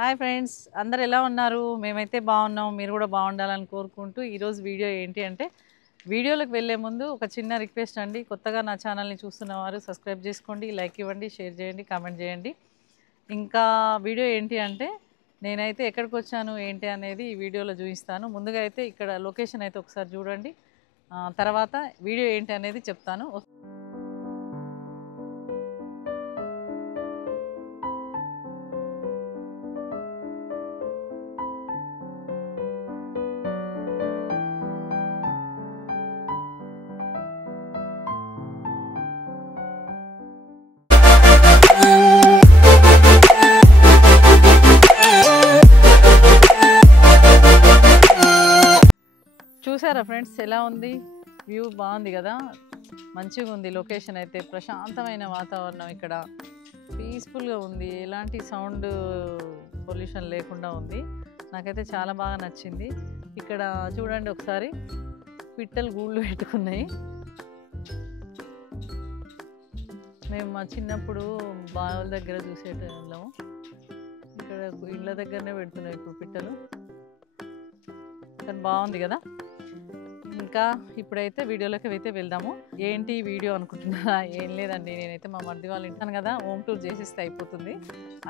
Hi friends, అందరు ఎలా ఉన్నారు? మేమైతే బాగున్నాం. మీరు కూడా బాగుండాలని కోరుకుంటూ ఈరోజు వీడియో ఏంటి అంటే, వీడియోలోకి వెళ్ళే ముందు ఒక చిన్న రిక్వెస్ట్ అండి. కొత్తగా నా ఛానల్ని చూస్తున్నవారు సబ్స్క్రైబ్ చేసుకోండి, లైక్ ఇవ్వండి, షేర్ చేయండి, కామెంట్ చేయండి. ఇంకా వీడియో ఏంటి అంటే, నేనైతే ఎక్కడికి వచ్చాను ఏంటి అనేది ఈ వీడియోలో చూపిస్తాను. ముందుగా అయితే ఇక్కడ లొకేషన్ అయితే ఒకసారి చూడండి, తర్వాత వీడియో ఏంటి అనేది చెప్తాను. చూసారా ఫ్రెండ్స్, ఎలా ఉంది వ్యూ? బాగుంది కదా, మంచిగా ఉంది. లొకేషన్ అయితే ప్రశాంతమైన వాతావరణం, ఇక్కడ పీస్ఫుల్గా ఉంది, ఎలాంటి సౌండ్ పొల్యూషన్ లేకుండా ఉంది. నాకైతే చాలా బాగా నచ్చింది. ఇక్కడ చూడండి ఒకసారి, పిట్టలు గూళ్ళు పెట్టుకున్నాయి. మేము మా చిన్నప్పుడు బావుల దగ్గర చూసేటోళ్ళము, ఇక్కడ ఇళ్ళ దగ్గరనే పెడుతున్నాయి ఇప్పుడు పిట్టలు. కానీ బాగుంది కదా. ఇంకా ఇప్పుడైతే వీడియోలోకి అయితే వెళ్దాము. ఏంటి వీడియో అనుకుంటున్నా? ఏం లేదండి, నేనైతే మా మరిది వాళ్ళు ఇంటాను కదా, హోమ్ టూర్ చేసిస్తే అయిపోతుంది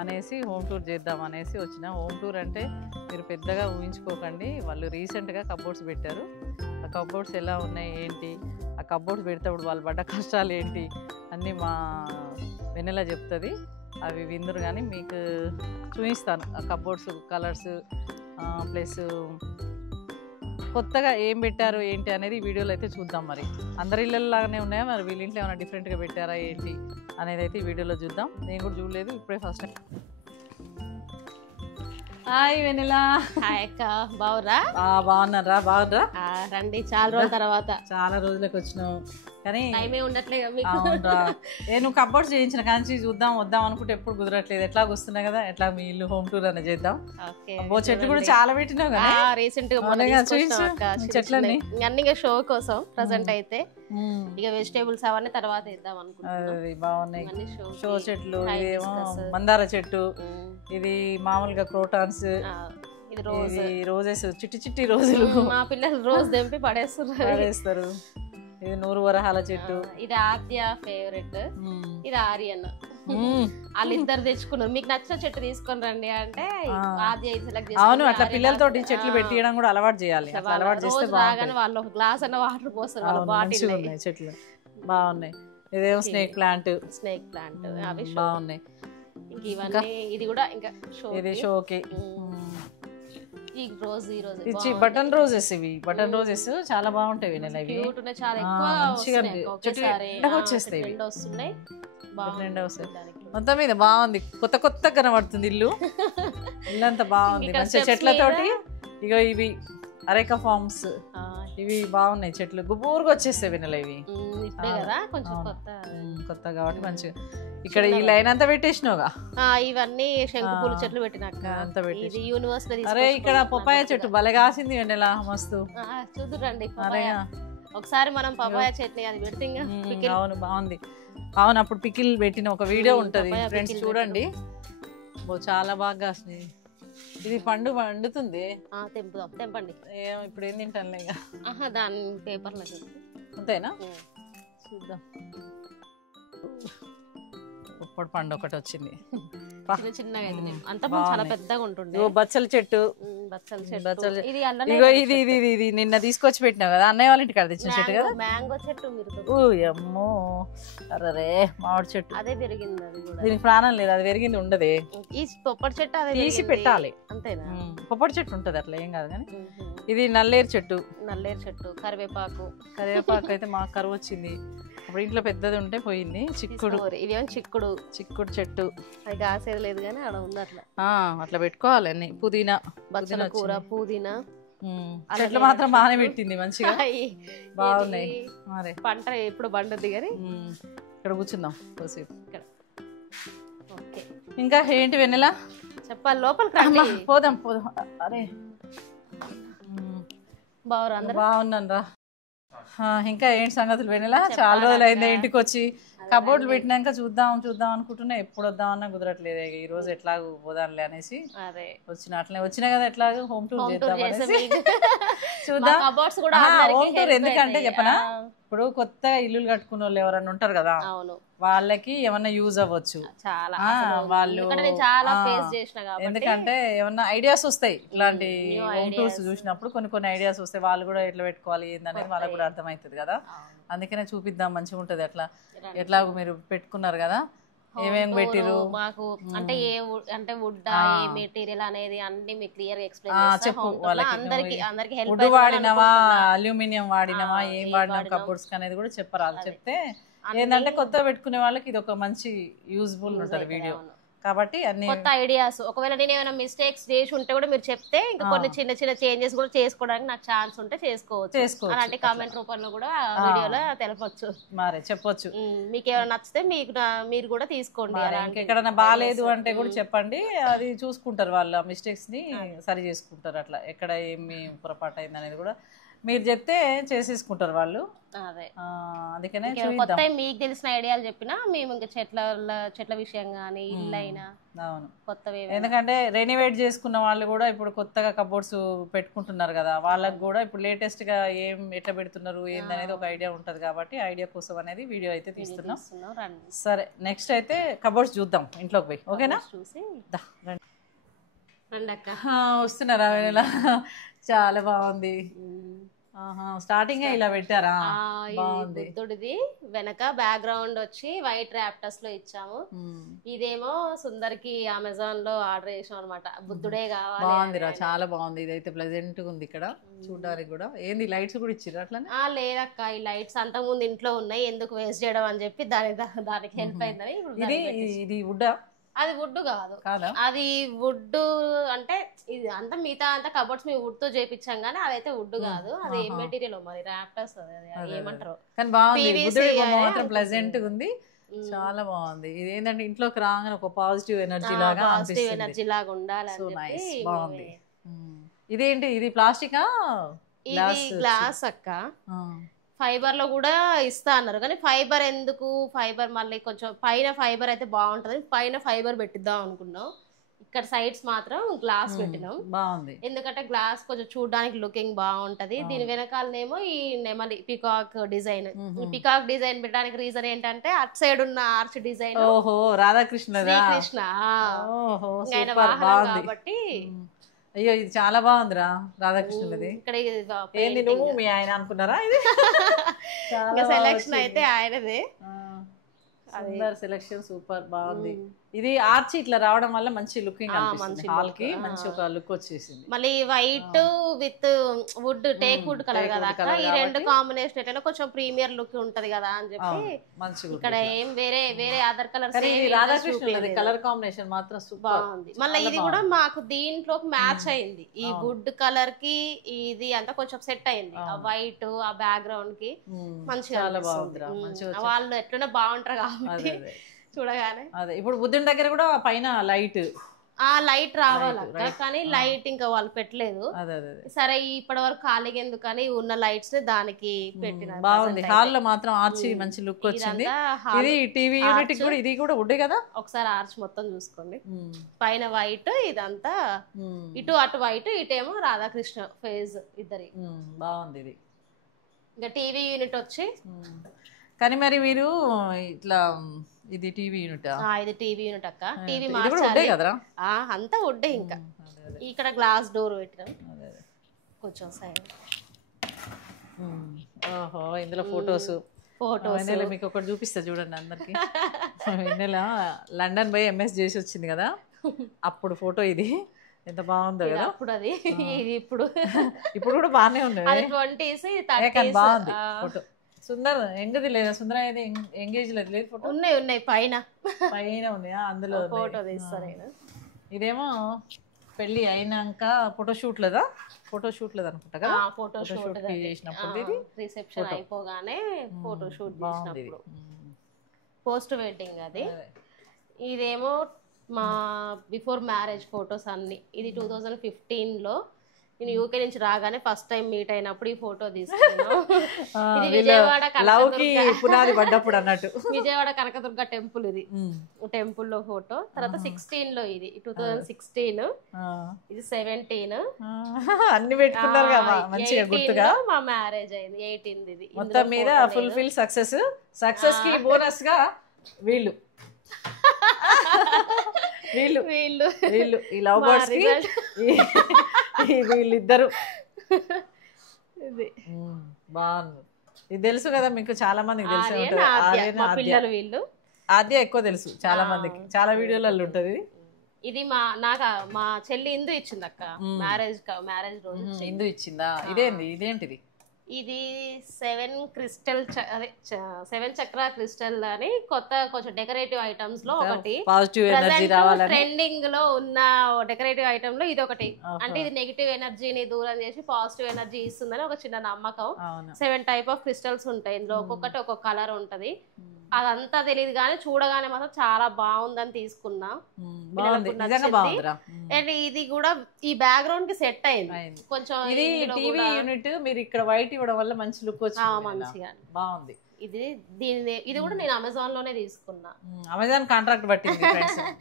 అనేసి హోమ్ టూర్ చేద్దాం అనేసి వచ్చిన. హోమ్ టూర్ అంటే మీరు పెద్దగా ఊహించుకోకండి, వాళ్ళు రీసెంట్గా కబోర్డ్స్ పెట్టారు. ఆ కబోర్డ్స్ ఎలా ఉన్నాయి ఏంటి, ఆ కబోర్డ్స్ పెడతాడు వాళ్ళు పడ్డ కష్టాలు ఏంటి అన్నీ మా వెన్నెల చెప్తుంది. అవి విందురు కానీ మీకు చూపిస్తాను. ఆ కబోర్డ్స్ కలర్స్ ప్లస్ కొత్తగా ఏం పెట్టారు ఏంటి అనేది వీడియోలో అయితే చూద్దాం. మరి అందరి ఇళ్ళలాగానే ఉన్నాయా, మరి వీళ్ళ ఇంట్లో ఏమైనా డిఫరెంట్గా పెట్టారా ఏంటి అనేది అయితే ఈ వీడియోలో చూద్దాం. నేను కూడా చూడలేదు, ఇప్పుడే ఫస్ట్ టైం. హాయ్ వెన్నెలా. హాయ్ అక్క, బావురా? బాగున్నారా? బాగుండ్రా? రండి, చాలా రోజుల తర్వాత. చాలా రోజులకు వచ్చినావు కానీ టైమే ఉండట్లేదు. నేను కబోర్డ్స్ చేయించిన కానీ చూద్దాం వద్దాం అనుకుంటే ఎప్పుడు కుదరట్లేదు. ఎట్లా వస్తున్నాయి కదా, ఎట్లా మీ ఇల్లు హోమ్ టూర్ అనేది చేద్దాం. చెట్లు కూడా చాలా పెట్టినావు కదా రీసెంట్ గా. చెట్లన్నీ అన్ని షో కోసం ప్రజెంట్ అయితే, ఇక వెజిటేబుల్స్ అవన్నీ తర్వాత ఇద్దాం అనుకుంటున్నాం. బాగున్నాయి షో చెట్లు. ఇదేమో మందార చెట్టు, ఇది మామూలుగా క్రోటాన్స్, ఇది రోజెస్, చిట్టి చిట్టి రోజులు. మా పిల్లలు రోజు తెంపి పడేస్తారు. ఇది 100 వరహాల చెట్టు. ఇది ఆద్య ఫేవరెట్, ఇది ఆర్యన్. వాళ్ళిద్దరు తెచ్చుకున్నారు, మీకు నచ్చిన చెట్టు తీసుకొని రండి అంటే ఆద్య సెలెక్ట్ చేసి. అవును, అట్లా పిల్లలతోటి చెట్లు పెట్టియడం కూడా అలవాటు చేయాలి. అలవాటు చేస్తే బాగానే వాళ్ళు ఒక గ్లాస్ అన్న వాటర్ పోస్తారు. చెట్లు బాగున్నాయి. ఇదేమో స్నేక్ ప్లాంట్. అవి బాగున్నాయి. ఇవన్నీ ఇది కూడా ఇంకా ఇది షోకి. ఈ బటన్ రోజెస్, ఇవి బటన్ రోజెస్ చాలా బాగుంటాయి. వచ్చేస్తాయి మొత్తం మీద. బాగుంది, కొత్త కొత్త కనబడుతుంది ఇల్లు. ఇల్లంతా బాగుంది మంచిగా చెట్లతోటి. ఇక ఇవి అరేకా ఫార్మ్స్, ఇవి బాగున్నాయి చెట్లు. గుబూరుగా వచ్చేస్తాయి వెన్నెల. ఇవి కొత్త కాబట్టి మంచిగా. ఇక్కడ ఈ లైన్ అంతా పెట్టేసినావుగా. ఇవన్నీ శంకుపూల చెట్లు పెట్టినాక అంతా పెట్టేసి యూనివర్సిటీ. అరే ఇక్కడ పపాయ చెట్టు భలే కాసింది వెన్నెల, మస్తు. చూదురండి ఒకసారి మనం పపాయ చట్నీ అది పెడితే. అవును బాగుంది. అవును, అప్పుడు పికిల్ పెట్టిన ఒక వీడియో ఉంటది ఫ్రెండ్స్, చూడండి. చాలా బాగా కాసింది. ఇది పండు పండుతుంది. తెంపండి. ఇప్పుడు ఏం తింటానులే ఇక. దాని పేపర్లో అంతేనా, చూద్దాం. ఉప్పటి పండు ఒకటి వచ్చింది, చిన్నగా. అంత చాలా పెద్దగా ఉంటుంది. బచ్చల చెట్టు. ఇది నిన్న తీసుకొచ్చి పెట్టినావు కదా, అన్నయ్య వాళ్ళ ఇంటికి తెచ్చిన చెట్టు కదా. మ్యాంగో చెట్టు. అమ్మో, అరే మామిడి చెట్టు. అదే పెరిగింది. అది కూడా దీనికి ప్రాణం లేదు, అది పెరిగింది ఉండదే. ఈ పొప్పటి చెట్టు అదే తీసి పెట్టాలి. అంతేనా? పొప్పటి చెట్టు ఉంటది, అట్లా ఏం కాదు. కానీ ఇది నల్లేరు చెట్టు. కరివేపాకు అయితే మాకు కరువు వచ్చింది. అప్పుడు ఇంట్లో పెద్దది ఉంటే పోయింది. చిక్కుడు. ఇదేమో చిక్కుడు చెట్టు. అది కాసేది లేదు కానీ అలా ఉంది. అట్లా పెట్టుకోవాలి అన్ని. పుదీనా, బచ్చల కూర, పుదీనా చెట్లు మాత్రం బాగానే పెట్టింది మంచిగా, బాగున్నాయి. మరి పంట ఎప్పుడు పండుద్ది కానీ ఇక్కడ కూర్చుందాం కోసేపు. ఇక్కడ ఇంకా ఏంటి వెన్నెల చెప్పాలి? లోపలికి పోదాం. అరే బాగున్నాను రా. ఇంకా ఏంటి సంగతులు వెన్నెల? చాలా రోజులు అయిందా ఇంటికి వచ్చి? కబోర్డ్లు పెట్టినాక చూద్దాం చూద్దాం అనుకుంటున్నా, ఎప్పుడు వద్దామన్నా కుదరట్లేదు. ఈ రోజు ఎట్లాగో పోదాంలే అనేసి అట్లనే వచ్చినా కదా, ఎట్లాగో హోమ్ టూర్ చేద్దాం అనేసి చూద్దాం. హోమ్ టూర్ ఎందుకంటే చెప్పనా, ఇప్పుడు కొత్తగా ఇల్లులు కట్టుకున్న వాళ్ళు ఎవరన్నా ఉంటారు కదా, వాళ్ళకి ఏమన్నా యూజ్ అవ్వచ్చు. వాళ్ళు ఎందుకంటే ఏమన్నా ఐడియాస్ వస్తాయి, ఇట్లాంటి హోమ్ టూర్స్ చూసినప్పుడు కొన్ని ఐడియాస్ వస్తాయి. వాళ్ళు కూడా ఎట్లా పెట్టుకోవాలి ఏందనేది వాళ్ళకి కూడా అర్థమవుతుంది కదా. అందుకనే చూపిద్దాం, మంచిగా ఉంటది. ఎట్లాగో మీరు పెట్టుకున్నారు కదా, ఏమేమి పెట్టిరు మాకు అంటే అంటే వుడ్ ఏ మెటీరియల్ అనేది అన్ని మీకు క్లియర్ ఎక్స్ప్లెయిన్ చెప్పు వాళ్ళకి. అందరికి వుడ్ వాడినావా, అల్యూమినియం వాడినావా, ఏం వాడినాం కబోర్డ్స్ అనేది కూడా చెప్పరాదు. చెప్తే ఏంటంటే కొత్తగా పెట్టుకునే వాళ్ళకి ఇది ఒక మంచి యూజ్ఫుల్ ఉంటది వీడియో కాబట్టి. అన్ని కొత్త ఐడియాస్, ఒకవేళ నేను ఏమైనా మిస్టేక్స్ చేసి ఉంటే కూడా మీరు చెప్తే ఇంకా కొన్ని చిన్న చిన్న చేంజెస్ కూడా చేసుకోవడానికి నాకు ఛాన్స్ ఉంటే చేసుకోవచ్చు. అలాంటి కామెంట్ రూపంలో కూడా వీడియోలో తెలపొచ్చు, మరి చెప్పొచ్చు. మీకు ఏమైనా నచ్చితే మీరు కూడా తీసుకోండి. ఎక్కడైనా బాగాలేదు అంటే కూడా చెప్పండి, అది చూసుకుంటారు వాళ్ళు, మిస్టేక్స్ ని సరి చేసుకుంటారు. అట్లా ఎక్కడ ఏమి పొరపాటు అయింది అనేది కూడా మీరు చెప్తే చేసేసుకుంటారు వాళ్ళు. అందుకనే కొత్త మీకు తెలిసిన ఐడియాలు చెప్పినా మేము ఇంకా చెట్ల విషయం కానీ ఇల్లు అయినా కొత్తవి. ఎందుకంటే రెనోవేట్ చేసుకున్న వాళ్ళు కూడా ఇప్పుడు కొత్తగా కబోర్డ్స్ పెట్టుకుంటున్నారు కదా, వాళ్ళకి కూడా ఇప్పుడు లేటెస్ట్ గా ఏం ఎట్లా పెడుతున్నారు ఏందనేది ఒక ఐడియా ఉంటది కాబట్టి ఐడియా కోసం అనేది వీడియో అయితే తీస్తున్నాం. సరే, నెక్స్ట్ అయితే కబోర్డ్స్ చూద్దాం ఇంట్లోకి పోయి. ఓకేనా, చూసి వస్తున్నారా? చాలా బాగుంది. స్టార్టింగ్ ఇలా పెట్టారా? బుద్ధుడిది వెనక బ్యాక్గ్రౌండ్ వచ్చి వైట్ ర్యాప్టర్స్ లో ఇచ్చాము. ఇదేమో సుందర్కి అమెజాన్ లో ఆర్డర్ చేసాం అనమాట. బుద్ధుడే కావాలి. బాగుందిరా, చాలా బాగుంది. ఇదైతే ప్లెజెంట్ గా ఉంది. ఇక్కడ చూడడానికి కూడా ఏంది లైట్స్ కూడా ఇచ్చిర్రు అట్లనే? లేదక్క, ఈ లైట్స్ అంతకుముందు ఇంట్లో ఉన్నాయి, ఎందుకు వేస్ట్ చేయడం అని చెప్పి దానికి హెల్ప్ అయిందని. ఇది వుడ్డా? అది వుడ్ కాదు, అది వుడ్ అంటే ఇది అంతా మిగతా అంతా కబోర్డ్స్ మేము వుడ్ తో చేపించాం కానీ అదైతే వుడ్ కాదు. అది ఏం మెటీరియల్ మరి, ర్యాప్టర్స్ ఏమంటారు. కానీ బాగుంది, మాత్రం ప్లెజెంట్ గా ఉంది, చాలా బాగుంది. ఇది ఏంటంటే ఇంట్లోకి రాగానే ఒక పాజిటివ్ ఎనర్జీ లాగా ఉండాలి. బాగుంది. ఇదేంటి, ఇది ప్లాస్టికా? ఇది గ్లాస్ అక్క. ఫైబర్ లో కూడా ఇస్తా అన్నారు కానీ ఫైబర్ ఎందుకు, ఫైబర్ మళ్ళీ కొంచెం పైన ఫైబర్ అయితే బాగుంటది, పైన ఫైబర్ పెట్టిద్దాం అనుకున్నాం. ఇక్కడ సైడ్స్ మాత్రం గ్లాస్ పెట్టినాం. బాగుంది, ఎందుకంటే గ్లాస్ కొంచెం చూడడానికి లుకింగ్ బాగుంటది. దీని వెనకాలనేమో ఈ నెమలి పికాక్ డిజైన్. పికాక్ డిజైన్ పెట్టడానికి రీజన్ ఏంటంటే అట్ సైడ్ ఉన్న ఆర్చ్ డిజైన్ రాధాకృష్ణ కాబట్టి. అయ్యో, ఇది చాలా బాగుందిరా, రాధాకృష్ణులది. ఏంది నువ్వు మీ ఆయన అనుకున్నారా? ఇది సెలెక్షన్ అయితే ఆయనదే. సెలెక్షన్ సూపర్ బాగుంది. ఇది ఆర్చ్ ఇట్లా రావడం వల్ల మంచి లుకింగ్ హాల్ కి మంచి ఒక లుక్ వచ్చేసింది. మళ్ళీ white with would, teak wood colour కదా, ఈ రెండు కాంబినేషన్ ఎట్లా కొంచెం ప్రీమియర్ లుక్ ఉంటది కదా అని చెప్పి ఇక్కడ ఏం వేరే other colours Radhakrishna colour combination మాత్రం సూపర్ బాగుంది. మళ్ళీ ఇది కూడా మాకు దీంట్లోకి మ్యాచ్ అయింది. ఈ వుడ్ కలర్ కి ఇది అంతా కొంచెం సెట్ అయింది. ఆ వైట్ ఆ బ్యాక్గ్రౌండ్ కి మంచిగా వాళ్ళు ఎట్లనే బాగుంటారు కాబట్టి చూడగానే. అదే ఇప్పుడు బుద్ధుని దగ్గర కూడా పైన లైట్ రావాలి కానీ లైట్ ఇంకా వాళ్ళు పెట్టలేదు. సరే ఇప్పటి వరకు ఖాళీగా ఎందుకని ఉన్న లైట్స్ దానికి పెట్టిన. బాగుంది, హాల్ లో మాత్రం ఆర్చ్ మంచి లుక్ వచ్చింది. ఇది టీవీ యూనిట్ కూడా, ఇది కూడా వుడ్ కదా. ఒకసారి ఆర్చ్ మొత్తం చూసుకోండి, పైన వైట్, ఇదంతా ఇటు అటు వైట్, ఇటేమో రాధాకృష్ణ ఫేజ్ ఇద్దరి. బాగుంది ఇది. ఇంకా టీవీ యూనిట్ వచ్చి కానీ మరి మీరు ఇట్లా ఇది టీవీ యూనిట్? ఇది టీవీ యూనిట్ అక్క. టీవీ మార్చాలి అంతా వుడ్డే. ఇంకా ఇక్కడ గ్లాస్ డోర్ పెట్టినాం కొంచెం సైడ్. ఓహో, ఇందులో ఫోటోస్ మీకు ఒకటి చూపిస్తా చూడండి అందరికి. వెన్నెల లండన్ పోయి ఎంఎస్ చేసి వచ్చింది కదా, అప్పుడు ఫోటో ఇది. ఎంత బాగుందో కదా అప్పుడు. అది ఇప్పుడు కూడా బాగానే ఉంది, 20s బాగుంది ఫోటో. సుందర్ ఎంగది లేదా? సుందర అయితే ఎంగేజ్ లేదు ఫోటో? ఉన్నాయి పైన ఉన్నాయా? అందులో ఫోటో తీస్తాను. ఇదేమో పెళ్లి అయినాక ఫోటోషూట్ లేదా అనుకుంటా కదా. ఫోటోషూట్ చేసినప్పుడు ఇది రిసెప్షన్ అయిపోగానే ఫోటోషూట్ చేసినప్పుడు పోస్ట్ వెడ్డింగ్ అది. ఇదేమో మా బిఫోర్ మ్యారేజ్ ఫొటోస్ అన్ని. ఇది 2015లో నేను యూకే నుంచి రాగానే ఫస్ట్ టైం మీట్ అయినప్పుడు ఈ ఫోటో తీసుకున్నాను. ఇది విజయవాడ పునాది పడ్డప్పుడు అన్నట్టు విజయవాడ కనకదుర్గ టెంపుల్, ఇది టెంపుల్ లో ఫోటో. తర్వాత 16 లో, ఇది 2016, ఇది 17, అన్ని పెట్టుకున్నారు కదా మంచిగా గుర్తుగా. మా మ్యారేజ్ అయింది 18. ఇది మొత్తం మీద ఫుల్ఫిల్ సక్సెస్ కి బోనస్ గా వీళ్ళు వీళ్ళు వీళ్ళు వీళ్ళు ఈ లవ్ బర్డ్స్ కి వీళ్ళిద్దరు. ఇది బాగుంది. ఇది తెలుసు కదా మీకు, చాలా మందికి తెలిసి ఉంటుంది. వీళ్ళు ఆద్య ఎక్కువ తెలుసు చాలా మందికి, చాలా వీడియోలలో ఉంటది. ఇది మా చెల్లి ఇందు ఇచ్చింది అక్క, మ్యారేజ్ రోజు ఇందు ఇచ్చిందా? ఇదేంటిది? ఇది 7 క్రిస్టల్, అదే 7 చక్ర క్రిస్టల్ అని కొత్త కొంచెం డెకరేటివ్ ఐటమ్స్ లో ఒకటి. పాజిటివ్ ఎనర్జీ రావాలని ట్రెండింగ్ లో ఉన్న డెకరేటివ్ ఐటమ్ లో ఇది ఒకటి. అంటే ఇది నెగిటివ్ ఎనర్జీని దూరం చేసి పాజిటివ్ ఎనర్జీ ఇస్తుందని ఒక చిన్న నమ్మకం. 7 టైప్ ఆఫ్ క్రిస్టల్స్ ఉంటాయి ఇందులో, ఒక్కొక్కటి ఒక్కొక్క కలర్ ఉంటది. అదంతా తెలియదు కానీ చూడగానే మాత్రం చాలా బాగుందని తీసుకున్నా. అండ్ ఇది కూడా ఈ బ్యాక్గ్రౌండ్ కి సెట్ అయింది కొంచెం. ఇది టీవీ యూనిట్ మీరు ఇక్కడ వైట్ ఇవ్వడం వల్ల మంచి లుక్ వచ్చింది, మంచిగా బాగుంది. ఇది కూడా నేను అమెజాన్ లోనే తీసుకున్నా. అమెజాన్ కాంట్రాక్ట్ పట్టింది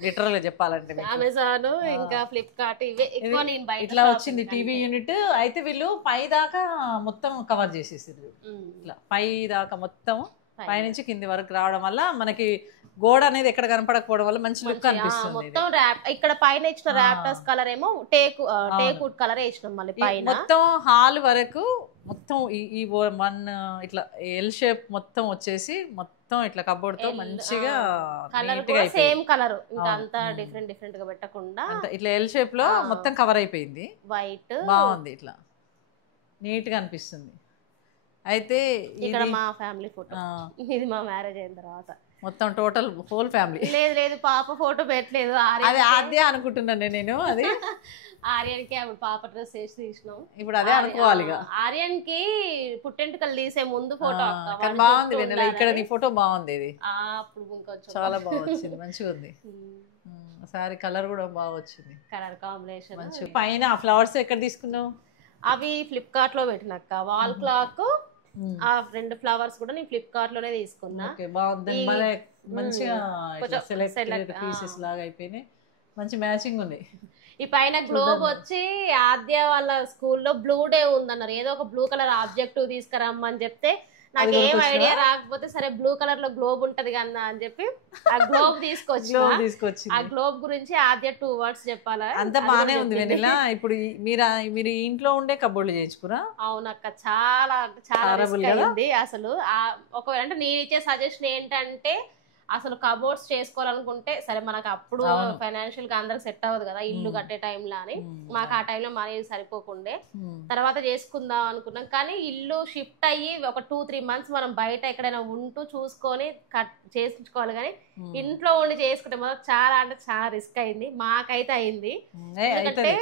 లిటరల్ గా చెప్పాలంటే. అమెజాన్ ఇంకా ఫ్లిప్కార్ట్ ఇవే ఎక్కువ నేను బయట. ఇట్లా వచ్చింది టీవీ యూనిట్. అయితే వీళ్ళు పై దాకా మొత్తం కవర్ చేసేసారు, ఇట్లా పై దాకా మొత్తం పైనుంచి కింది వరకు రావడం వల్ల మనకి గోడ అనేది ఎక్కడ కనపడకపోవడం వల్ల మంచి లుక్ అనిపిస్తుంది. మొత్తం ఇక్కడ పైన ఇచ్చిన ర్యాప్టర్స్ కలర్ ఏమో టేక్ వుడ్ కలర్ వేసినాం మళ్ళీ పైన. మొత్తం హాల్ వరకు మొత్తం ఈ వన్ ఇట్లా ఎల్ షేప్ మొత్తం వచ్చేసి మొత్తం ఇట్లా కబోర్డ్ తో మంచిగా కలర్ కూడా సేమ్ కలర్, ఇంకా అంతా డిఫరెంట్ గా పెట్టకుండా ఇట్లా ఎల్ షేప్ లో మొత్తం కవర్ అయిపోయింది. వైట్ బాగుంది, ఇట్లా నీట్ గా అనిపిస్తుంది. అయితే ఇక్కడ మా ఫ్యామిలీ ఫోటో, ఇది మా మ్యారేజ్ అయిన తర్వాత మొత్తం టోటల్ హోల్ ఫ్యామిలీ. లేదు పాప ఫోటో పెట్టలేదు, అది ఆద్య అనుకుంటున్నాను నేను. అది ఆర్యన్ కి అప్పుడు పాప డ్రెస్ వేసి తీసినాం, ఇప్పుడు అదే అనుకోవాలి. ఆర్యన్ కి పుట్టెంటుకలు తీసే ముందు ఫోటో బాగుంది వెన్నెల, ఇక్కడ నీ ఫోటో బాగుంది. ఇది అప్పుడు చాలా బాగా వచ్చింది, మంచిగా ఉంది. సారీ కలర్ కూడా బాగా వచ్చింది, కలర్ కాంబినేషన్ మంచి. పైన ఫ్లవర్స్ ఎక్కడ తీసుకున్నావు? అవి ఫ్లిప్కార్ట్ లో పెట్టినక్క, వాల్ క్లాక్ ఆ 2 ఫ్లవర్స్ కూడా నేను ఫ్లిప్కార్ట్ లోనే తీసుకున్నా. మంచిగా పీసెస్ లాగా అయిపోయినాయి, మంచి మ్యాచింగ్ ఉంది. ఈ పైన గ్లోబ్ వచ్చి ఆద్య వాళ్ళ స్కూల్లో బ్లూ డే ఉందన్నారు, ఏదో ఒక బ్లూ కలర్ ఆబ్జెక్టివ్ తీసుకురమ్మని చెప్తే నాకు ఏం ఐడియా రాకపోతే సరే బ్లూ కలర్ లో గ్లోబ్ ఉంటది కన్నా అని చెప్పి ఆ గ్లోబ్ తీసుకొచ్చి ఆ గ్లోబ్ గురించి ఆద్య 2 words చెప్పాలా. అంత బానే ఉంది వెన్నెల. ఇప్పుడు మీరు ఇంట్లో ఉండే కబోర్డ్లు చేయించుకురా? అవునక్క, చాలా అసలు. ఒకవేళ అంటే నేను ఇచ్చే సజెషన్ ఏంటంటే, అసలు కబోర్డ్స్ చేసుకోవాలనుకుంటే సరే మనకు అప్పుడు ఫైనాన్షియల్ గా అందరికి సెట్ అవ్వదు కదా ఇల్లు కట్టే టైంలో అని, మాకు ఆ టైంలో మనీ సరిపోకుండే తర్వాత చేసుకుందాం అనుకున్నాం. కానీ ఇల్లు షిఫ్ట్ అయ్యి ఒక 2-3 months మనం బయట ఎక్కడైనా ఉంటూ చూసుకొని చేయించుకోవాలి. కానీ ఇంట్లో ఉండి చేసుకుంటే మాత్రం చాలా అంటే చాలా రిస్క్ అయింది, మాకైతే అయింది. ఎందుకంటే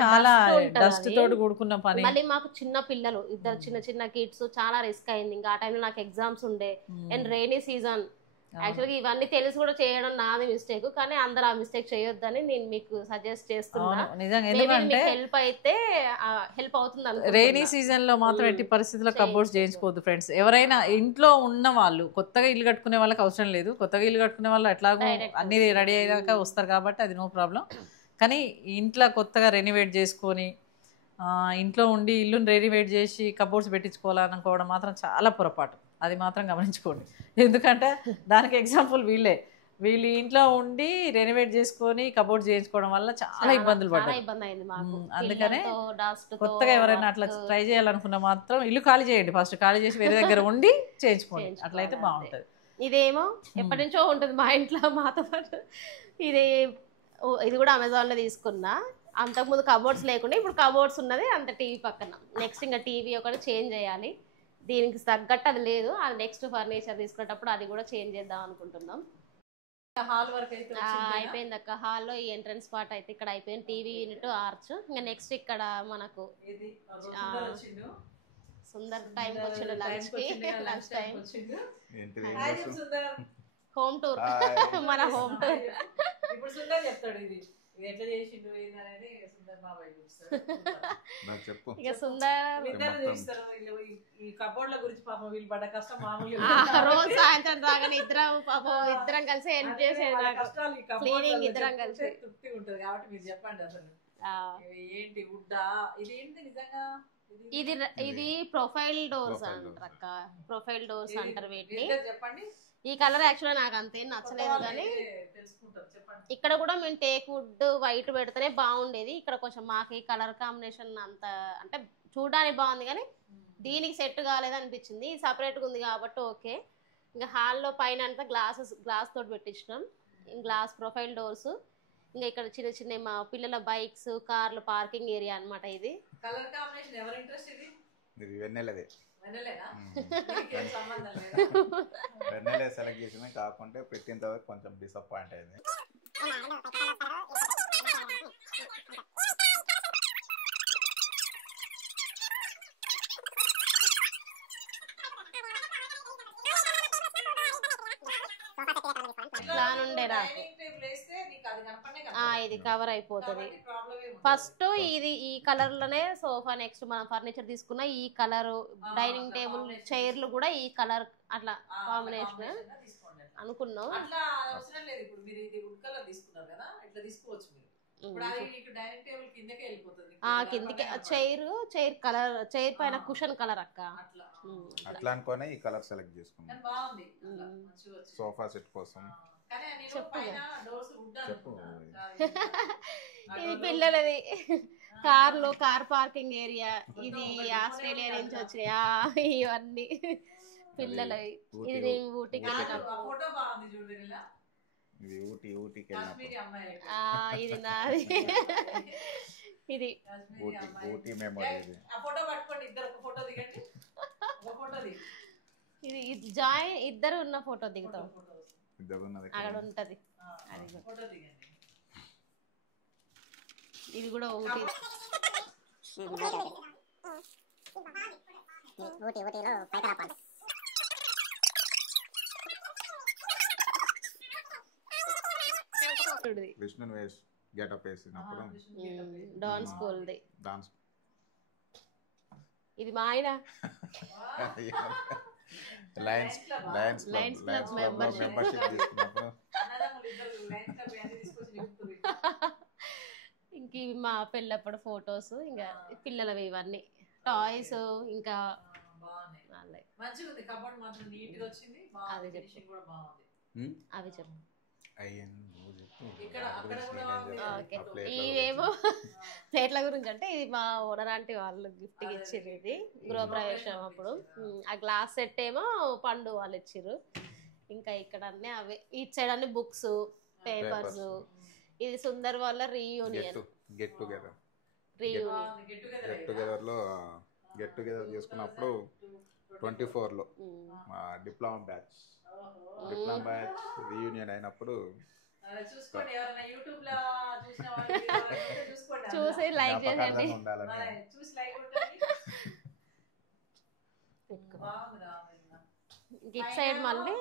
చాలా డస్ట్ తోటి కూడుకున్న పని. మళ్ళీ మాకు చిన్న పిల్లలు, 2 చిన్న కిడ్స్, చాలా రిస్క్ అయింది. ఇంకా ఆ టైంలో నాకు ఎగ్జామ్స్ ఉండే అండ్ రైనీ సీజన్. యాక్చువల్గా ఇవన్నీ తెలిసి కూడా చేయడం నాది మిస్టేక్, కానీ అందరు ఆ మిస్టేక్ చేయొద్దని నేను మీకు సజెస్ట్ చేస్తున్నా. హెల్ప్ అయితే హెల్ప్ అవుతుంది. రైనీ సీజన్ లో మాత్రం ఎట్టి పరిస్థితుల్లో కబోర్డ్స్ చేయించుకోవద్దు ఫ్రెండ్స్. ఎవరైనా ఇంట్లో ఉన్న వాళ్ళు, కొత్తగా ఇల్లు కట్టుకునే వాళ్ళకి అవసరం లేదు. కొత్తగా ఇల్లు కట్టుకునే వాళ్ళు ఎట్లాగో అన్ని రెడీ అయ్యాక వస్తారు కాబట్టి అది నో ప్రాబ్లం. కానీ ఇంట్లో కొత్తగా రెనోవేట్ చేసుకొని ఇంట్లో ఉండి ఇల్లుని రెనోవేట్ చేసి కబోర్డ్స్ పెట్టించుకోవాలనుకోవడం మాత్రం చాలా పొరపాటు, అది మాత్రం గమనించుకోండి. ఎందుకంటే దానికి ఎగ్జాంపుల్ వీళ్ళు ఇంట్లో ఉండి రెనోవేట్ చేసుకొని కబోర్డ్స్ చేయించుకోవడం వల్ల చాలా ఇబ్బందులు పడ్డాయి. అందుకనే కొత్తగా ఎవరైనా అట్లా ట్రై చేయాలనుకున్నా మాత్రం ఇల్లు ఖాళీ చేయండి, ఫస్ట్ ఖాళీ చేసి వేరే దగ్గర ఉండి చేయించుకోండి, అట్లయితే బాగుంటుంది. ఇదేమో ఎప్పటి నుంచో ఉంటుంది మా ఇంట్లో మాతో పాటు. ఇది కూడా అమెజాన్ లో తీసుకున్నా. అంతకుముందు కబోర్డ్స్ లేకుండా ఇప్పుడు కబోర్డ్స్ ఉన్నది, అంత టీవీ పక్కన. నెక్స్ట్ ఇంకా టీవీ ఒకటి చేంజ్ చేయాలి, దీనికి తగ్గట్టు అది లేదు. అది నెక్స్ట్ ఫర్నిచర్ తీసుకునేటప్పుడు అది కూడా చేంజ్ చేద్దాం అనుకుంటున్నాం. హాల్ వర్క్ అయితే అయిపోయింది అక్క. హాల్లో ఈ ఎంట్రన్స్ పార్ట్ అయితే ఇక్కడ అయిపోయింది, టీవీ యూనిట్, ఆర్చ్. ఇంకా నెక్స్ట్ ఇక్కడ మనకు సుందర్ టైం వచ్చిండు, లంచ్ టైం, హోమ్ టూర్, మన హోమ్ టూర్. ఇప్పుడు సుందర్ చెప్తాడు ఇది ఇది ఎట్లా చేసిండు ఏందనేది సుందర్ బాబాయ్ చూస్తారు. చెప్పు. ఇక సుందర్ చూస్తారు ఈ కబోర్డ్ల గురించి పాపం వీళ్ళు పడ్డ కష్టం మామూలు రోజు సాయంత్రం రాగానే ఇద్దరం కలిసి హెల్ప్ చేసేది క్లీనింగ్ ఇద్దరం కలిసి తృప్తిగా ఉంటది. కాబట్టి మీరు చెప్పండి అసలు ఏంటి వుడ్డా ఇది ఏంటి నిజంగా ఇది ప్రొఫైల్ డోర్స్ అంటారక్క. ప్రొఫైల్ డోర్స్ అంటారు వీటిని. చెప్పండి. ఈ కలర్ యాక్చువల్గా నాకు అంతేం నచ్చలేదు కానీ ఇక్కడ కూడా మేము టేక్ వుడ్ వైట్ పెడితేనే బాగుండేది. ఇక్కడ కొంచెం మాకు ఈ కలర్ కాంబినేషన్ అంత అంటే చూడడానికి బాగుంది కానీ దీనికి సెట్ కాలేదు అనిపించింది. సపరేట్గా ఉంది కాబట్టి ఓకే. ఇంకా హాల్లో పైన అంతా గ్లాస్ తోటి పెట్టించినాం. Glass profile doors. ఇంకా ఇక్కడ చిన్న చిన్న మా పిల్లల బైక్స్ కార్లు పార్కింగ్ ఏరియా అన్నమాట. ఇది కలర్ కాంబినేషన్ ఎవరి ఇంట్రెస్ట్ ఇది? ఇది వెన్నెలదే. వెన్నెలే సెలెక్ట్ చేసింది కాకుంటే పెట్టిన తర్వాత కొంచెం డిసప్పాయింట్ అయింది. ఇది కవర్ అయిపోతుంది. ఫస్ట్ ఇది ఈ కలర్ లోనే సోఫా, నెక్స్ట్ మనం ఫర్నిచర్ తీసుకున్న ఈ కలర్ డైనింగ్ టేబుల్ చైర్లు కూడా ఈ కలర్ అట్లా కాంబినేషన్ అనుకున్నాం. కిందికి చైర్ కలర్ చైర్ పైన కుషన్ కలర్ అక్క అట్లా అనుకోనే ఈ కలర్ సెలెక్ట్ చేసుకున్నాం సోఫా సెట్ కోసం. ఇది పిల్లలది కార్ పార్కింగ్ ఏరియా. ఇది ఆస్ట్రేలియా నుంచి వచ్చినాయి ఇవన్నీ పిల్లలవి. ఇది నేను ఊటీకి ఇది నాది. ఇది ఇది జాయిన్ ఇద్దరు ఉన్న ఫోటో దిగుతాం అక్కడ ఉంటది. ఇది కూడా ఊటీ. కృష్ణన్ వేస్ గెటప్ వేసినప్పుడు డాన్ స్కూల్ ది. ఇది మా ఆయన లయన్స్ క్లబ్ మెంబర్షిప్ తీసుకున్నప్పుడు. ఇంక ఇవి మా పెళ్ళప్పుడు ఫొటోస్. ఇంకా పిల్లలవి ఇవన్నీ టాయ్స్. ఇంకా అవి చెప్పు. ఇవేమో ప్లేట్ల గురించి అంటే ఇది మా ఓనర్ ఆంటీ వాళ్ళు గిఫ్ట్ ఇచ్చిర్రు. ఇది గృహప్రవేశం అప్పుడు. ఆ గ్లాస్ సెట్ ఏమో పండు వాళ్ళు ఇచ్చిర్రు. ఇంకా ఇక్కడ అన్నీ అవే. ఇటు సైడ్ అన్ని బుక్స్ పేపర్స్. ఇది సుందర్ వాళ్ళ రీయూనియన్ గెట్ టుగెదర్ చేసుకున్నప్పుడు 24 లో మా డిప్లొమా బ్యాచ్ రీయూనియన్ అయినప్పుడు చూసి లైక్ చేయండి. ఇటు సైడ్ మళ్ళీ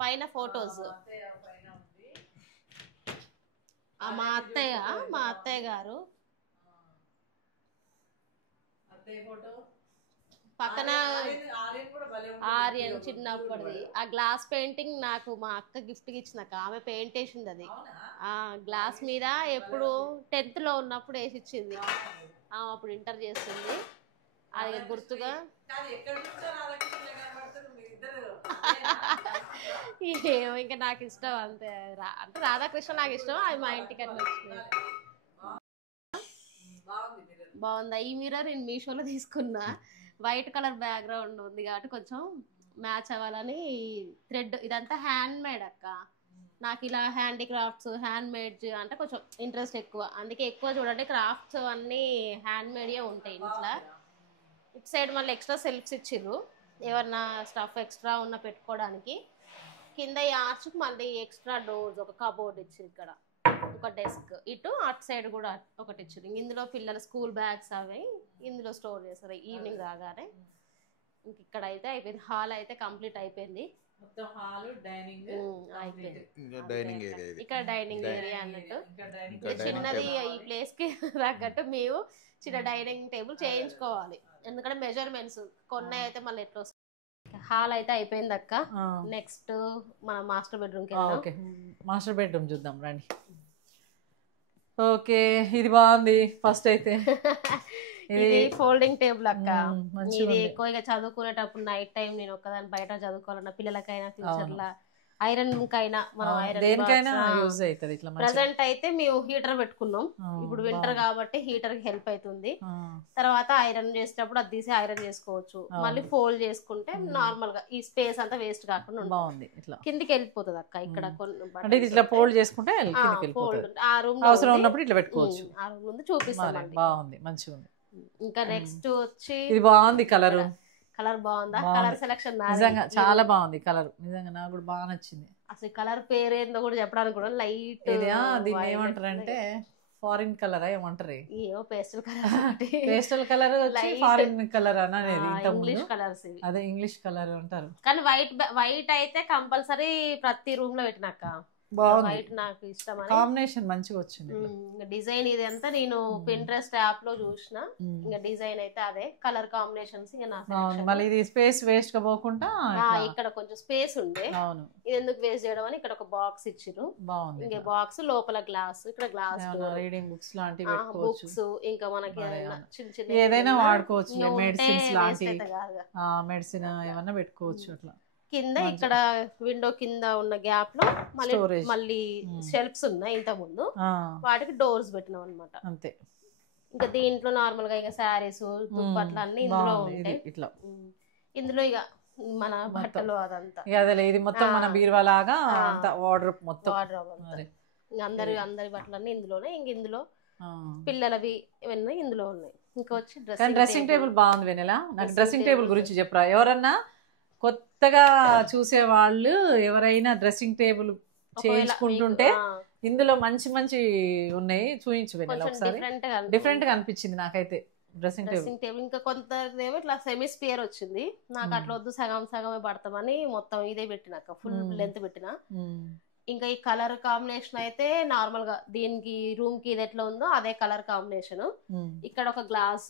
పైన ఫొటోస్. మా అత్తయ్య గారు పక్కన ఆర్యన్ చిన్నప్పటిది. ఆ గ్లాస్ పెయింటింగ్ నాకు మా అక్క గిఫ్ట్ ఇచ్చింది. ఆమె పెయింట్ వేసింది. అది ఆ గ్లాస్ మీద ఎప్పుడు 10th లో ఉన్నప్పుడు వేసి ఇచ్చింది. అప్పుడు ఇంటర్ చేస్తుంది. అది గుర్తుగా ఏమో ఇంకా నాకు ఇష్టం అంతే. అంటే రాధాకృష్ణ నాకు ఇష్టం. అది మా ఇంటికి అట్లా వచ్చింది. బాగుందా? ఈ మిర్రర్ నేను మీషోలో తీసుకున్నా. వైట్ కలర్ బ్యాక్గ్రౌండ్ ఉంది కాబట్టి కొంచెం మ్యాచ్ అవ్వాలని థ్రెడ్. ఇదంతా హ్యాండ్ మేడ్ అక్క. నాకు ఇలా హ్యాండీక్రాఫ్ట్స్ హ్యాండ్ మేడ్ అంటే కొంచెం ఇంట్రెస్ట్ ఎక్కువ. అందుకే ఎక్కువ చూడండి క్రాఫ్ట్స్ అన్నీ హ్యాండ్ మేడే ఉంటాయి ఇంట్లో. ఇటు సైడ్ మళ్ళీ ఎక్స్ట్రా సెల్ఫ్స్ ఇచ్చిర్రు ఏమన్నా స్టఫ్ ఎక్స్ట్రా ఉన్న పెట్టుకోవడానికి. కింద ఈ ఆర్చ్కి మళ్ళీ ఎక్స్ట్రా డోర్స్, ఒక కబోర్డ్ ఇచ్చింది. ఇక్కడ ఒక డెస్క్. ఇటు అటు సైడ్ కూడా ఒకటి ఇచ్చింది. ఇందులో పిల్లల స్కూల్ బ్యాగ్స్ అవి ఇందులో స్టోర్ చేస్తారు ఈవినింగ్ రాగానే. ఇంక ఇక్కడ అయితే అయిపోయింది. హాల్ అయితే కంప్లీట్ అయిపోయింది. మొత్తం హాల్ డైనింగ్ అయిపోయింది. ఇంకా డైనింగ్ ఏరియా ఇది. ఇక్కడ డైనింగ్ ఏరియా అన్నట్టు ఇంకా చిన్నది dining ఈ ప్లేస్ కి తగ్గట్టు మేము చిన్న డైనింగ్ టేబుల్ చేయించుకోవాలి, ఎందుకంటే మెజర్మెంట్స్ కొన్ని అయితే మళ్ళీ ఎట్లా వస్తాయి. హాల్ అయితే అయిపోయింది అక్క. నెక్స్ట్ మన మాస్టర్ బెడ్రూమ్ కి వెళ్దాం. ఓకే మాస్టర్ బెడ్రూమ్ చూద్దాం రండి. ఓకే ఇది బాగుంది. ఫస్ట్ అయితే ఇది ఫోల్డింగ్ టేబుల్ అక్క. మంచిగా ఇది ఉంది. ఎక్కువగా చదువుకునేటప్పుడు నైట్ టైం నేను ఒక్కదాని బయట చదువుకోవాలన్నా పిల్లలకైనా ఫ్యూచర్ లా ఐరన్ కైనా మనం దేనికైనా యూజ్ అవుతుంది ఇట్లా మంచిగా. ప్రెసెంట్ అయితే మేము హీటర్ పెట్టుకున్నాం, ఇప్పుడు వింటర్ కాబట్టి హీటర్ కి హెల్ప్ అవుతుంది. తర్వాత ఐరన్ చేసేటప్పుడు అది తీసి ఐరన్ చేసుకోవచ్చు, మళ్ళీ ఫోల్డ్ చేసుకుంటే నార్మల్ గా ఈ స్పేస్ అంతా వేస్ట్ కాకుండా ఉంటుంది. బాగుంది. ఇట్లా కిందికి వెళ్ళిపోతుంది అక్క. ఇక్కడ అంటే ఇది ఇట్లా ఫోల్డ్ చేసుకుంటే కిందికి వెళ్ళిపోతుంది. ఆ రూమ్ అవసరం ఉన్నప్పుడు ఇట్లా పెట్టుకోవచ్చు. ఆ రూమ్ ముందు చూపిస్తాను. బాగుంది మంచిగా ఉంది. ఇంకా నెక్స్ట్ వచ్చి ఇది బాగుంది. కలర్ కలర్ బాగుందా? కలర్ సెలక్షన్ నిజంగా చాలా బాగుంది. కలర్ నిజంగా నాకు కూడా బాగా నచ్చింది. అసలు కలర్ పేరు ఏందో కూడా చెప్పడానికి కూడా లైట్ దీన్ని ఏమంటారు అంటే ఫారిన్ కలర్ ఏమంటారు, ఏమో pastel colour. Pastel colour foreign colour అనేది ఇంగ్లీష్ కలర్స్ ఇవి. అదే ఇంగ్లీష్ కలర్ అంటారు. కానీ వైట్ అయితే కంపల్సరీ ప్రతి రూమ్ లో పెట్టినాక వైట్ నాకు ఇష్టం. కాంబినేషన్ మంచిగా వచ్చింది. డిజైన్ ఇది అంతా నేను పింట్రెస్ట్ యాప్ లో చూసిన. ఇంకా డిజైన్ అయితే అదే కలర్ కాంబినేషన్స్. మళ్ళీ ఇది స్పేస్ వేస్ట్ గా పోకుండా ఇక్కడ కొంచెం స్పేస్ ఉండే, ఇది ఎందుకు వేస్ట్ చేయడం అని ఇక్కడ ఒక బాక్స్ ఇచ్చిరు. బాగుంది. ఇంకా బాక్స్ లోపల గ్లాస్, ఇక్కడ గ్లాస్ రీడింగ్ బుక్స్ లాంటివి బుక్స్, ఇంకా మనకి చిన్న చిన్న ఏదైనా వాడుకోవచ్చు. మెడిసిన్స్ లాంటి మెడిసిన్ ఏమన్నా పెట్టుకోవచ్చు. అట్లా కింద ఇక్కడ విండో కింద ఉన్న గ్యాప్ లో మళ్ళీ షెల్ఫ్స్ ఉన్నాయి. ఇంత ముందు వాటికి డోర్స్ పెట్టినాం అనమాట. అంతే. ఇంకా దీంట్లో నార్మల్ గా ఇక శారీస్ దుప్పట్లు అన్ని ఇందులో ఉంటాయి. ఇట్లా ఇందులో ఇక మన బట్టలు అదంతా ఇది మొత్తం మన బీరువా లాగా వార్డ్రోబ్ మొత్తం. అందరి బట్టలన్నీ ఇందులోనే. ఇంక ఇందులో పిల్లలవి ఇవన్నీ ఇందులో ఉన్నాయి. ఇంకా వచ్చి డ్రెస్సింగ్ టేబుల్ బాగుంది. వెనెలా నాకు డ్రెస్సింగ్ టేబుల్ గురించి చెప్పరా? ఎవరన్నా కొత్తగా చూసే వాళ్ళు ఎవరైనా డ్రెస్సింగ్ టేబుల్ చేయించుకుంటుంటే ఇందులో మంచి మంచి ఉన్నాయి, చూపించు వెనెలా ఒకసారి. డిఫరెంట్ గా అనిపించింది నాకైతే డ్రెస్సింగ్ టేబుల్. ఇంకా కొంతేమో ఇట్లా సెమీ స్పియర్ వచ్చింది. నాకు అట్లా వద్దు, సగం సగమే పడతామని మొత్తం ఇదే పెట్టినాక ఫుల్ లెంత్ పెట్టిన. ఇంకా ఈ కలర్ కాంబినేషన్ అయితే నార్మల్ గా దీనికి రూమ్ కి ఇది ఎట్లా ఉందో అదే కలర్ కాంబినేషన్. ఇక్కడ ఒక గ్లాస్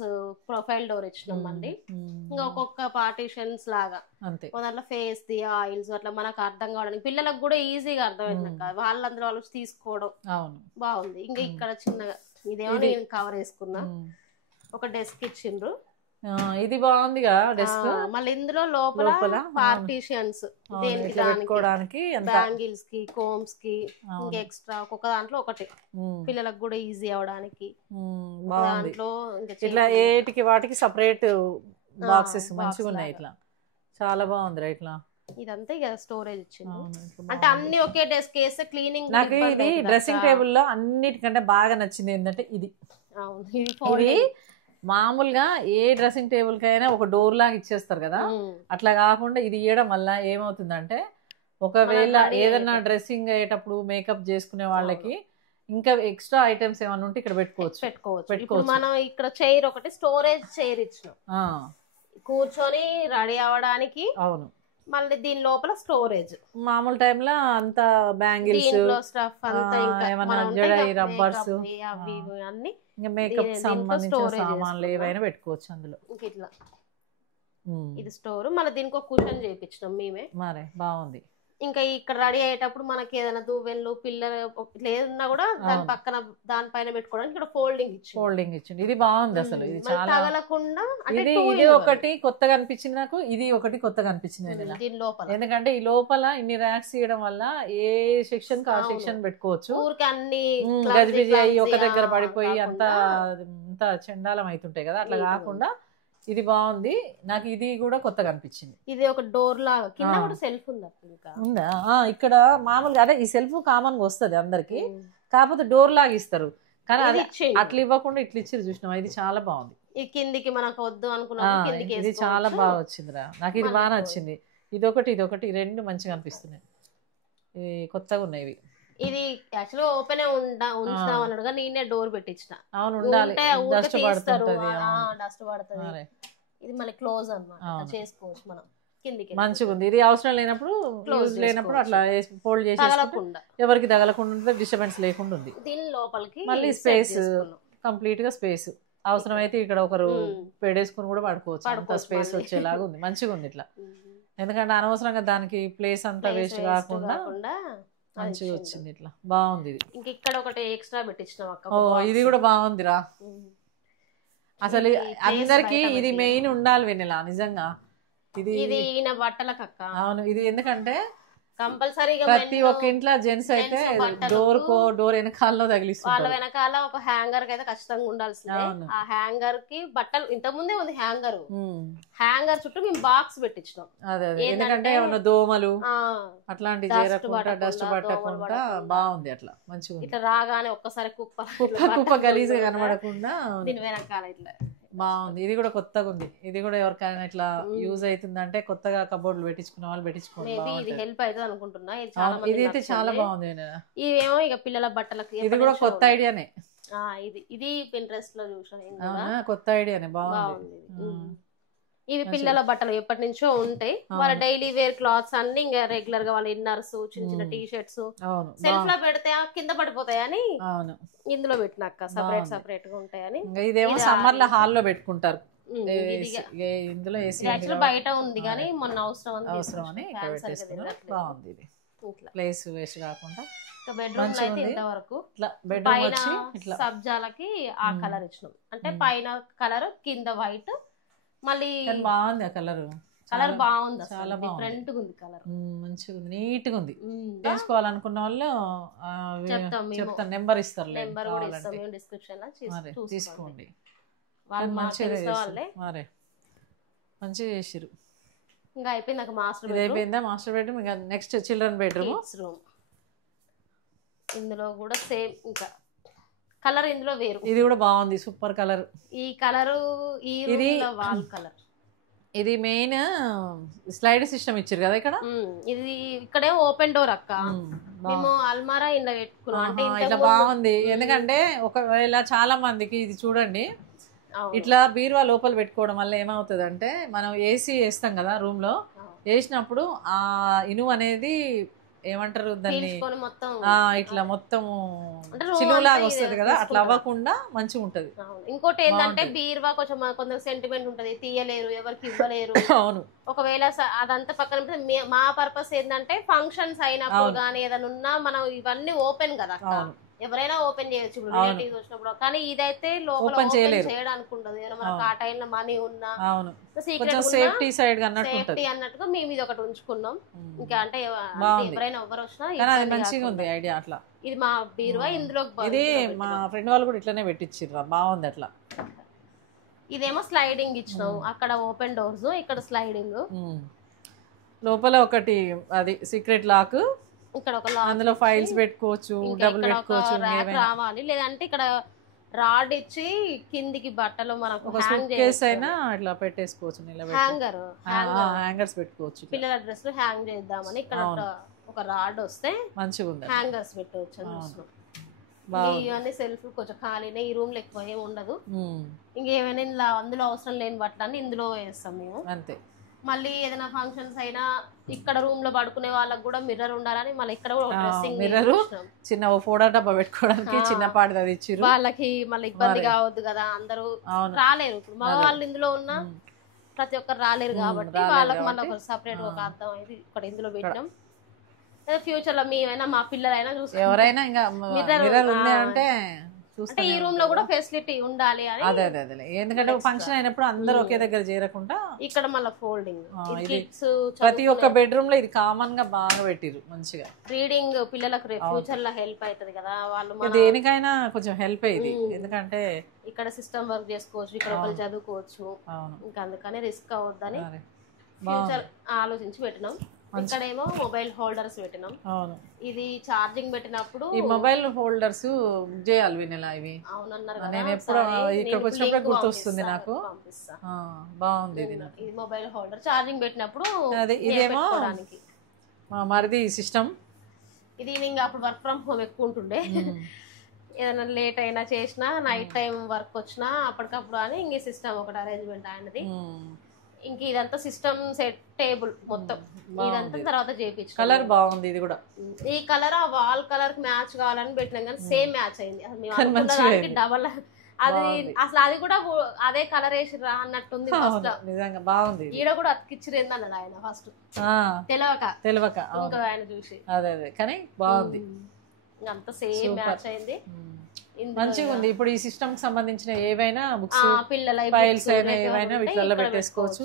ప్రొఫైల్ డోర్ ఇచ్చినాం మళ్ళీ. ఇంకా ఒక్కొక్క పార్టీషన్స్ లాగా దాంట్లో ఫేస్ ది ఆయిల్స్ అట్లా మనకు అర్థం కావడానికి పిల్లలకు కూడా ఈజీగా అర్థమైంది. వాళ్ళందరూ వాళ్ళు తీసుకోవడం బాగుంది. ఇంకా ఇక్కడ చిన్నగా ఇదేమో నేను కవర్ వేసుకున్నా. ఒక డెస్క్ ఇచ్చిండ్రు, ఇది బాగుందిగా డెస్క్. మళ్ళీ ఇందులో లోపల పార్టీషన్స్ పెట్టుకోవడానికి, బ్యాంగిల్స్ కి, కోమ్స్ కి, ఇంకా ఎక్స్ట్రా ఒక్కొక్క దాంట్లో ఒకటి పిల్లలకు కూడా ఈజీ అవడానికి. దాంట్లో ఇట్లా ఏటికి వాటికి సపరేట్ బాక్సెస్ మంచిగా ఉన్నాయి. ఇట్లా చాలా బాగుంది. ఇట్లా ఇదంతా ఇక స్టోరేజ్ ఇచ్చింది. అంటే అన్ని ఒకే డెస్క్ వేస్తే క్లీనింగ్. నాకు ఇది డ్రెస్సింగ్ టేబుల్ లో అన్నిటికంటే బాగా నచ్చింది ఏంటంటే ఇది మామూలుగా ఏ డ్రెస్సింగ్ టేబుల్ కైనా ఒక డోర్ లాగా ఇచ్చేస్తారు కదా, అట్లా కాకుండా ఇది ఇవ్వడం వల్ల ఏమవుతుందంటే ఒకవేళ ఏదన్నా డ్రెస్సింగ్ అయ్యేటప్పుడు మేకప్ చేసుకునే వాళ్ళకి ఇంకా ఎక్స్ట్రా ఐటమ్స్ ఏమన్నా ఉంటే ఇక్కడ పెట్టుకోవచ్చు. మనం ఇక్కడ చైర్ ఒకటి స్టోరేజ్ చైర్ ఇచ్చినాం కూర్చొని రెడీ అవ్వడానికి. అవును. మళ్ళీ దీని లోపల స్టోరేజ్ మామూలు టైంలో అంతా బ్యాంగిల్స్ స్టఫ్ అంతా ఏమన్నా జడై రబ్బర్స్ అవి అన్ని ఇంకా మేకప్ సంబంధించిన సామాన్లు ఏవైనా పెట్టుకోవచ్చు అందులో. ఇట్లా ఇది స్టోర్. మళ్ళీ దీనికి ఒక కుషన్ చేయించినాం మేమే. మరే బాగుంది. ఇంకా ఇక్కడ రెడీ అయ్యేటప్పుడు మనకి ఏదైనా దువ్వెన్లు పిల్లలు లేదన్నా కూడా దాని పక్కన దానిపైన పెట్టుకోవడానికి ఇక్కడ ఫోల్డింగ్ ఇచ్చింది. ఇది బాగుంది అసలు. ఇది చాలా తగలకుండా ఇది ఒకటి కొత్తగా అనిపించింది నాకు. ఇది ఒకటి కొత్తగా అనిపించింది దీని లోపల. ఎందుకంటే ఈ లోపల ఇన్ని ర్యాక్స్ ఇవ్వడం వల్ల ఏ సెక్షన్ కా సెక్షన్ పెట్టుకోవచ్చు. ఊరికి అన్ని గజిబిజి అయ్యి ఒక దగ్గర పడిపోయి అంత చండాలం అవుతుంటాయి కదా, అట్లా కాకుండా ఇది బాగుంది. నాకు ఇది కూడా కొత్తగా అనిపించింది. ఇది ఒక డోర్ లాగా కింద కూడా సెల్ఫ్ ఉందా? ఇక్కడ మామూలుగా అదే ఈ సెల్ఫ్ కామన్ గా వస్తుంది అందరికి, కాకపోతే డోర్ లాగా ఇస్తారు. కానీ అది అట్లా ఇవ్వకుండా ఇట్లా ఇచ్చారు చూసినావా, ఇది చాలా బాగుంది. ఈ కిందికి మనకు వద్దు అనుకున్నాం, ఇది చాలా బాగా వచ్చిందిరా. నాకు ఇది బాగా నచ్చింది. ఇదొకటి రెండు మంచిగా అనిపిస్తున్నాయి. ఇది కొత్తగా ఉన్నాయి. ఇది యాక్చువల్గా ఓపెన్ ఉంచుదాం అన్నాడుగా, నేనే డోర్ పెట్టించిన. అవును, ఉండాలి. డస్ట్ పడుతుంది. ఇది మళ్ళీ క్లోజ్ అన్నమాట, చేసుకోవచ్చు మనం. కిందికి మంచిగా ఉంది. ఇది అవసరం లేనప్పుడు యూజ్ లేనప్పుడు అట్లా ఫోల్డ్ చేసి తగలకుండా ఎవరికి తగలకుండా డిస్టర్బెన్స్ లేకుండా ఉంది. దీని లోపలికి మళ్ళీ స్పేస్ కంప్లీట్ గా స్పేస్ అవసరమైతే ఇక్కడ ఒకరు పెడేసుకుని కూడా పడుకోవచ్చు. అంత స్పేస్ వచ్చేలాగా ఉంది. మంచిగా ఉంది ఇట్లా. ఎందుకంటే అనవసరంగా దానికి ప్లేస్ అంతా వేస్ట్ కాకుండా మంచిగా వచ్చింది. ఇట్లా బాగుంది ఇది. ఇంక ఇక్కడ ఒకటి ఎక్స్ట్రా పెట్టించినాం అక్క. ఓ ఇది కూడా బాగుందిరా. అసలు అందరికి ఇది మెయిన్ ఉండాలి వెన్నెల నిజంగా. ఇది ఈయన బట్టలకు అక్క. అవును ఇది ఎందుకంటే కంపల్సరీగా ప్రతి ఒక్క ఇంట్లో జెంట్స్ అయితే డోర్ వెనకాలలో తగిలిస్తారు. వాళ్ళ వెనకాల ఒక హ్యాంగర్ కి అయితే ఖచ్చితంగా ఉండాల్సిందే. ఆ హ్యాంగర్ కి బట్టలు ఇంత ముందే ఉంది హ్యాంగర్. హ్యాంగర్ చుట్టూ మేము బాక్స్ పెట్టించినాం. అదే ఎందుకంటే ఏమన్నా దోమలు అట్లాంటి చేరకుండా డస్ట్ పట్టకుండా బాగుంది. అట్లా మంచిగా ఇట్లా రాగానే ఒక్కసారి కుప్ప గలీజ్ కనబడకుండా దీని వెనకాల ఇట్లా బాగుంది. ఇది కూడా కొత్తగా ఉంది. ఇది కూడా ఎవరికైనా ఇట్లా యూజ్ అవుతుందంటే కొత్తగా కబోర్డులు పెట్టించుకున్న వాళ్ళు పెట్టించుకోండి. ఇది హెల్ప్ అవుతుంది అనుకుంటున్నా. ఇది అయితే చాలా బాగుంది. ఇవేమో ఇక పిల్లల బట్టలకి ఇది కూడా కొత్త ఐడియానే. ఇది Pinterest లో చూసాను. కొత్త ఐడియానే బాగుంది. ఇవి పిల్లల బట్టలు ఎప్పటి నుంచో ఉంటాయి. వాళ్ళ డైలీ వేర్ క్లాత్స్ అన్ని ఇంకా రెగ్యులర్ గా వాళ్ళ ఇన్నర్స్ చిన్న చిన్న టీ షర్ట్స్ సెల్ఫ్ లో పెడితే కింద పడిపోతాయని ఇందులో పెట్టినాక సపరేట్ గా ఉంటాయని. ఇదేమో సమ్మర్ లో హాల్లో పెట్టుకుంటారు. ఇందులో బయట ఉంది కానీ మొన్న అవసరం అని బాగుంది. ఇది ప్లేస్ వేస్ట్ కాకుండా బెడ్రూమ్ లో అయితే ఇంతవరకు పైన సబ్జాలకి ఆ కలర్ ఇచ్చినాం. అంటే పైన కలర్ కింద వైట్. మళ్ళీ బాగుంది. ఆ కలర్ బాగుంది. చాలా డిఫరెంట్ గా ఉంది కలర్. మంచిగా ఉంది. నీట్ గా ఉంది. చేసుకోవాలనుకున్న వాళ్ళు చెప్తాను నెంబర్ ఇస్తారు. నెంబర్ కూడా ఇస్తాం మేము డిస్క్రిప్షన్ లో తీసుకోండి. మంచిగా చేసిరు. ఇంకా అయిపోయింది. నాకు మాస్టర్ అయిపోయిందా? Master bedroom. ఇంకా నెక్స్ట్ చిల్డ్రన్ బెడ్రూమ్. ఇందులో కూడా సేమ్ ఇంకా కలర్ ఇందులో వేరు. ఇది కూడా బాగుంది. Super colour. ఈ కలర్ ఇది వాల్ కలర్. ఇది మెయిన్ స్లైడ్ సిస్టమ్ ఇచ్చారు కదా ఇక్కడ. ఇది ఇక్కడే ఓపెన్ డోర్ అక్క. మేము అల్మారా ఇంట్లో పెట్టుకున్నాం. అంటే ఇట్లా బాగుంది. ఎందుకంటే ఒకవేళ చాలా మందికి ఇది చూడండి ఇట్లా బీరువా లోపల పెట్టుకోవడం వల్ల ఏమవుతుంది అంటే మనం ఏసీ వేస్తాం కదా రూమ్ లో, వేసినప్పుడు ఆ ఇనుము అనేది ఏమంటారు దాన్ని ఇట్లా మొత్తం చిలువలాగా వస్తుంది కదా, అట్లా అవ్వకుండా మంచిగా ఉంటది. ఇంకోటి ఏంటంటే బీరువా కొంచెం కొంచెం సెంటిమెంట్ ఉంటది, తీయలేరు, ఎవరికి ఇవ్వలేరు. అవును. ఒకవేళ అదంతా పక్కన మా పర్పస్ ఏంటంటే ఫంక్షన్స్ అయినప్పుడు కానీ ఏదైనా ఉన్నా మనం ఇవన్నీ ఓపెన్ కదా, ఎవరైనా ఓపెన్ చేయొచ్చు రిలేటివ్స్ వచ్చినప్పుడు. కానీ ఇదైతే లోపల ఓపెన్ చేయడానికి ఉండదు. మనకు ఆ టైంలో మనీ ఉన్నా సేఫ్టీ అన్నట్టుగా మేము ఇది ఒకటి ఉంచుకున్నాం. ఇంకా అంటే ఎవరైనా ఎవరు వచ్చినా మంచిగా ఉంది ఐడియా. అట్లా ఇది మా బీరువా. ఇందులో ఇది మా ఫ్రెండ్ వాళ్ళు కూడా ఇట్లానే పెట్టించారు. బాగుంది అట్లా. ఇదేమో స్లైడింగ్ ఇచ్చినాం, అక్కడ ఓపెన్ డోర్స్, ఇక్కడ స్లైడింగ్. లోపల ఒకటి అది సీక్రెట్ లాక్, ఇక్కడ ఒక అందులో ఫైల్స్ పెట్టుకోవచ్చు, డబ్బులు పెట్టుకోవచ్చు, రావాలి. లేదంటే ఇక్కడ రాడ్ ఇచ్చి కిందికి బట్టలు మనకు అయినా ఇట్లా పెట్టేసుకోవచ్చు. హ్యాంగర్స్ పెట్టుకోవచ్చు. పిల్లల డ్రెస్ హ్యాంగ్ చేద్దామని ఇక్కడ ఒక రాడ్ వస్తే మంచిగా ఉంది, హ్యాంగర్స్ పెట్టవచ్చు. ఇవన్నీ సెల్ఫ్ కొంచెం ఖాళీనే. ఈ రూమ్ లో ఎక్కువ ఏమి ఉండదు. ఇంకేమైనా అందులో అవసరం లేని బట్టలన్నీ ఇందులో వేస్తాం మేము. అంతే. మళ్ళీ ఏదైనా ఫంక్షన్స్ అయినా ఇక్కడ రూమ్ లో పడుకునే వాళ్ళకి కూడా మిర్రర్ ఉండాలని మళ్ళీ ఇక్కడ కూడా మిర్రర్, చిన్న ఫోటో డబ్బా పెట్టుకోవడానికి చిన్న పాడు అది ఇచ్చారు. వాళ్ళకి మళ్ళీ ఇబ్బంది కావద్దు కదా, అందరూ రాలేరు. ఇప్పుడు మగవాళ్ళు ఇందులో ఉన్న ప్రతి ఒక్కరు రాలేరు కాబట్టి వాళ్ళకి మళ్ళీ ఒక సపరేట్ ఒక అర్థం అయితే ఇక్కడ ఇందులో పెట్టినాం. ఫ్యూచర్ లో మేమైనా మా పిల్లలైనా చూస్తాం, ఎవరైనా ఇంకా మిర్రర్ ఉంది అంటే అంటే ఈ రూమ్ లో కూడా ఫెసిలిటీ ఉండాలి అని. అదే అదే అదే. ఎందుకంటే ఫంక్షన్ అయినప్పుడు అందరూ ఒకే దగ్గర చేరకుండా ఇక్కడ మళ్ళీ ఫోల్డింగ్. ప్రతి ఒక్క బెడ్రూమ్ లో ఇది కామన్ గా బాగా పెట్టిరు. మంచిగా రీడింగ్ పిల్లలకు ఫ్యూచర్ లో హెల్ప్ అవుతుంది కదా, వాళ్ళు దేనికైనా కొంచెం హెల్ప్ అయ్యింది. ఎందుకంటే ఇక్కడ సిస్టమ్ వర్క్ చేసుకోవచ్చు, ఇక్కడ ఒకరు చదువుకోవచ్చు. ఇంకా అందుకని రిస్క్ అవ్వద్దని ఫ్యూచర్ ఆలోచించి పెట్టినాం. ఇక్కడేమో మొబైల్ హోల్డర్స్ పెట్టినాం. ఇది ఛార్జింగ్ పెట్టినప్పుడు ఈ మొబైల్ హోల్డర్స్ చేయాలి వినలా. ఇవి నేను ఎప్పుడు ఇక్కడికి వచ్చినప్పుడు గుర్తొస్తుంది నాకు. బాగుంది ఇది. ఇది మొబైల్ హోల్డర్ ఛార్జింగ్ పెట్టినప్పుడు. ఇదేమో మరిది సిస్టమ్. ఇది ఇంకా అప్పుడు వర్క్ ఫ్రమ్ హోమ్ ఎక్కువ ఉంటుండే, ఏదైనా లేట్ అయినా చేసినా నైట్ టైం వర్క్ వచ్చినా అప్పటికప్పుడు అని ఇంక సిస్టమ్ ఒకటి అరేంజ్మెంట్ అయినది. ఇంక ఇదంతా సిస్టమ్ సెట్ టేబుల్ మొత్తం ఇదంతా తర్వాత చేయించు. కలర్ బాగుంది ఇది కూడా. ఈ కలర్ ఆ వాల్ కలర్ కి మ్యాచ్ కావాలని పెట్టినాం కానీ సేమ్ మ్యాచ్ అయింది. అసలు మేము అనుకున్న దానికి డబల్ అది అసలు అది కూడా అదే కలర్ వేసి రా అన్నట్టుంది. నిజంగా బాగుంది. ఈడ కూడా అతికిచ్చిరేంది అన్నాడు ఆయన ఫస్ట్ తెలియక ఇంకా ఆయన చూసి అదే కానీ బాగుంది. అంత సేమ్ మ్యాచ్ అయింది. మంచిగా ఉంది. ఇప్పుడు ఈ సిస్టమ్ కి సంబంధించిన ఏవైనా బుక్స్ పిల్లల ఫైల్స్ అయినా ఏవైనా వీటిలో పెట్టేసుకోవచ్చు.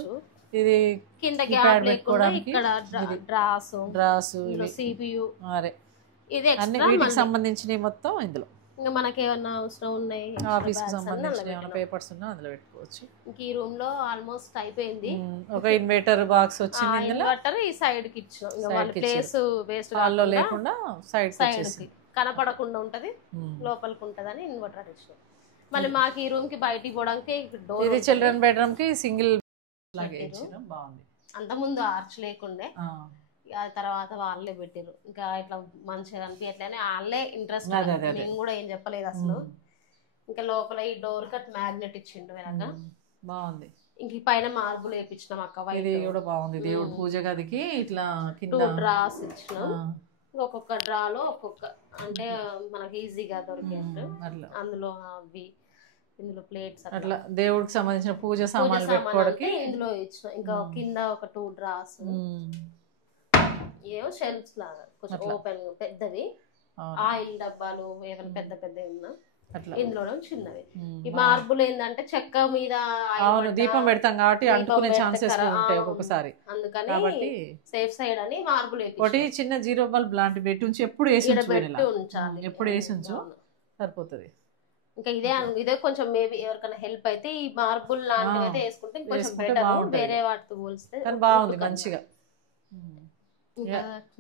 ఇది కింద గ్యాప్ లేకుండా ఇక్కడ డ్రాస్ సిపియు ఇది అన్ని వీటికి సంబంధించినవి మొత్తం ఇందులో. ఇంకా మనకి ఏమన్నా అవసరం ఉన్నాయి ఆఫీస్ కి సంబంధించిన ఏమైనా పేపర్స్ ఉన్నా అందులో పెట్టుకోవచ్చు. ఇంక ఈ రూమ్ లో ఆల్మోస్ట్ అయిపోయింది. ఒక ఇన్వర్టర్ బాక్స్ వచ్చింది. ఇన్వర్టర్ ఈ సైడ్ కి ఇచ్చాం. ఇంకా వాళ్ళ ప్లేస్ వేస్ట్ హాల్లో లేకుండా సైడ్ కి కనపడకుండా ఉంటది, లోపలికి ఉంటదని ఇన్వర్టర్ ఇచ్చాం. మళ్ళీ మాకు ఈ రూమ్ కి బయటికి పోవడానికి డోర్. ఇది చిల్డ్రన్ బెడ్రూమ్ కి సింగిల్ లాగా ఇచ్చారు. బాగుంది. అంత ముందు ఆర్చ్ లేకుండే తర్వాత వాళ్ళే పెట్టారు. ఇంకా ఇట్లా మంచిగా అనిపించట్లే వాళ్ళే ఇంట్రెస్ట్. నేను కూడా ఏం చెప్పలేదు అసలు. ఇంకా లోపల ఈ డోర్ కట్ మ్యాగ్నెట్ ఇచ్చిండు వెనక. బాగుంది. ఇంక ఈ పైన మార్బుల్ వేయించినాం అక్క. ఇది కూడా బాగుంది. దేవుడు పూజ గదికి ఇట్లా కింద డ్రాస్ ఇచ్చినాం. ఒక్కొక్క డ్రాలో ఒక్కొక్క అంటే మనకి ఈజీగా దొరికేట్టు అందులో అవి ఇందులో ప్లేట్స్ అట్లా దేవుడికి సంబంధించిన పూజ సామాన్లు పెట్టుకోవడానికి ఇందులో ఇచ్చిన. ఇంకా కింద ఒక 2 డ్రాస్ ఏవో షెల్ఫ్స్ లాగా కొంచెం ఓపెన్ పెద్దవి. ఆయిల్ డబ్బాలు ఏమైనా పెద్ద పెద్దవి ఉన్నా ఇందులో చిన్నవి. ఈ మార్బుల్ ఏంటంటే చెక్క మీద దీపం పెడతాం కాబట్టి అంటుకునే ఛాన్సెస్ ఉంటాయి ఒక్కొక్కసారి. అందుకని సేఫ్ సైడ్ అని మార్బుల్ ఒకటి చిన్న 0 బల్బ్ లాంటి పెట్టి ఉంచి ఎప్పుడు వేసి ఉంచాలి. ఎప్పుడు వేసి ఉంచు సరిపోతుంది. ఇంకా ఇదే కొంచెం మేబీ ఎవరికైనా హెల్ప్ అయితే ఈ మార్బుల్ లాంటివి అయితే వేసుకుంటే కొంచెం బెటర్ వేరే వాటితో పోలిస్తే. కానీ బాగుంది మంచిగా.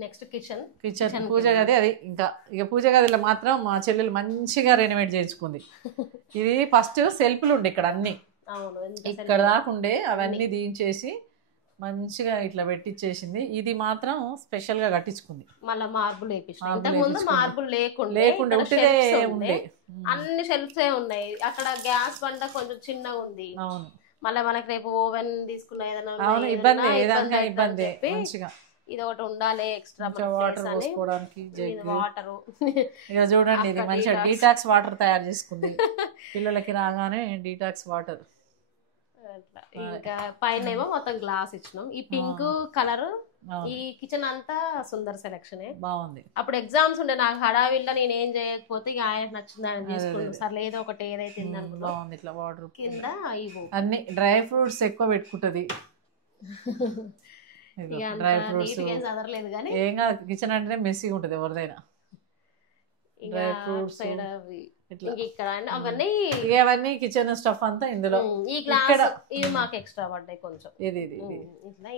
నెక్స్ట్ కిచెన్ పూజ గది. అది ఇంకా ఇక పూజ గదిలో మాత్రం మా చెల్లెలు మంచిగా రెనోవేట్ చేయించుకుంది. ఇది ఫస్ట్ సెల్ఫ్లు ఉండే ఇక్కడ అన్ని ఇక్కడ రాకుండే అవన్నీ దించేసి మంచిగా ఇట్లా పెట్టించేసింది. ఇది మాత్రం స్పెషల్ గా కట్టించుకుంది. మళ్ళీ మార్బుల్ మార్బుల్ లేకుండా ఉండే అన్ని షెల్ఫ్స్ ఉన్నాయి. అక్కడ గ్యాస్ బండ కొంచెం చిన్నగా ఉంది. మళ్ళీ మనకి రేపు ఓవెన్ తీసుకున్న ఏదైనా ఇబ్బంది మంచిగా ఇది ఒకటి ఉండాలి ఎక్స్ట్రా వాటర్ పోసుకోవడానికి. వాటర్ ఇక చూడండి ఇది మంచిగా డీటాక్స్ వాటర్ తయారు చేసుకుంది. పిల్లలకి రాగానే డీటాక్స్ వాటర్. ఇంకా పైన ఏమో మొత్తం గ్లాస్ ఇచ్చినాం. ఈ పింక్ కలర్ ఈ కిచెన్ అంతా సుందర్ సెలెక్షన్ బాగుంది. అప్పుడు ఎగ్జామ్స్ ఉండే నాకు హడావిల్లా నేను ఏం చేయకపోతే ఇక ఆయన నచ్చింది ఆయన తీసుకున్నాను. సరే ఏదో ఒకటి ఏదైతే బాగుంది. ఇట్లా వాటర్ కింద ఇవ్వు అన్ని డ్రై ఫ్రూట్స్ ఎక్కువ పెట్టుకుంటది. డ్రై ఫ్రూట్స్ చదవలేదు కానీ ఏం కాదు. కిచెన్ అంటేనే మెస్సీగా ఉంటుంది ఎవరిదైనా. డ్రై ఫ్రూట్స్ ఇక్కడ అవన్నీ అవన్నీ కిచెన్ స్టఫ్ అంతా ఇందులో. ఈ గ్లాస్ ఇవి మాకు ఎక్స్ట్రా పడ్డాయి కొంచెం.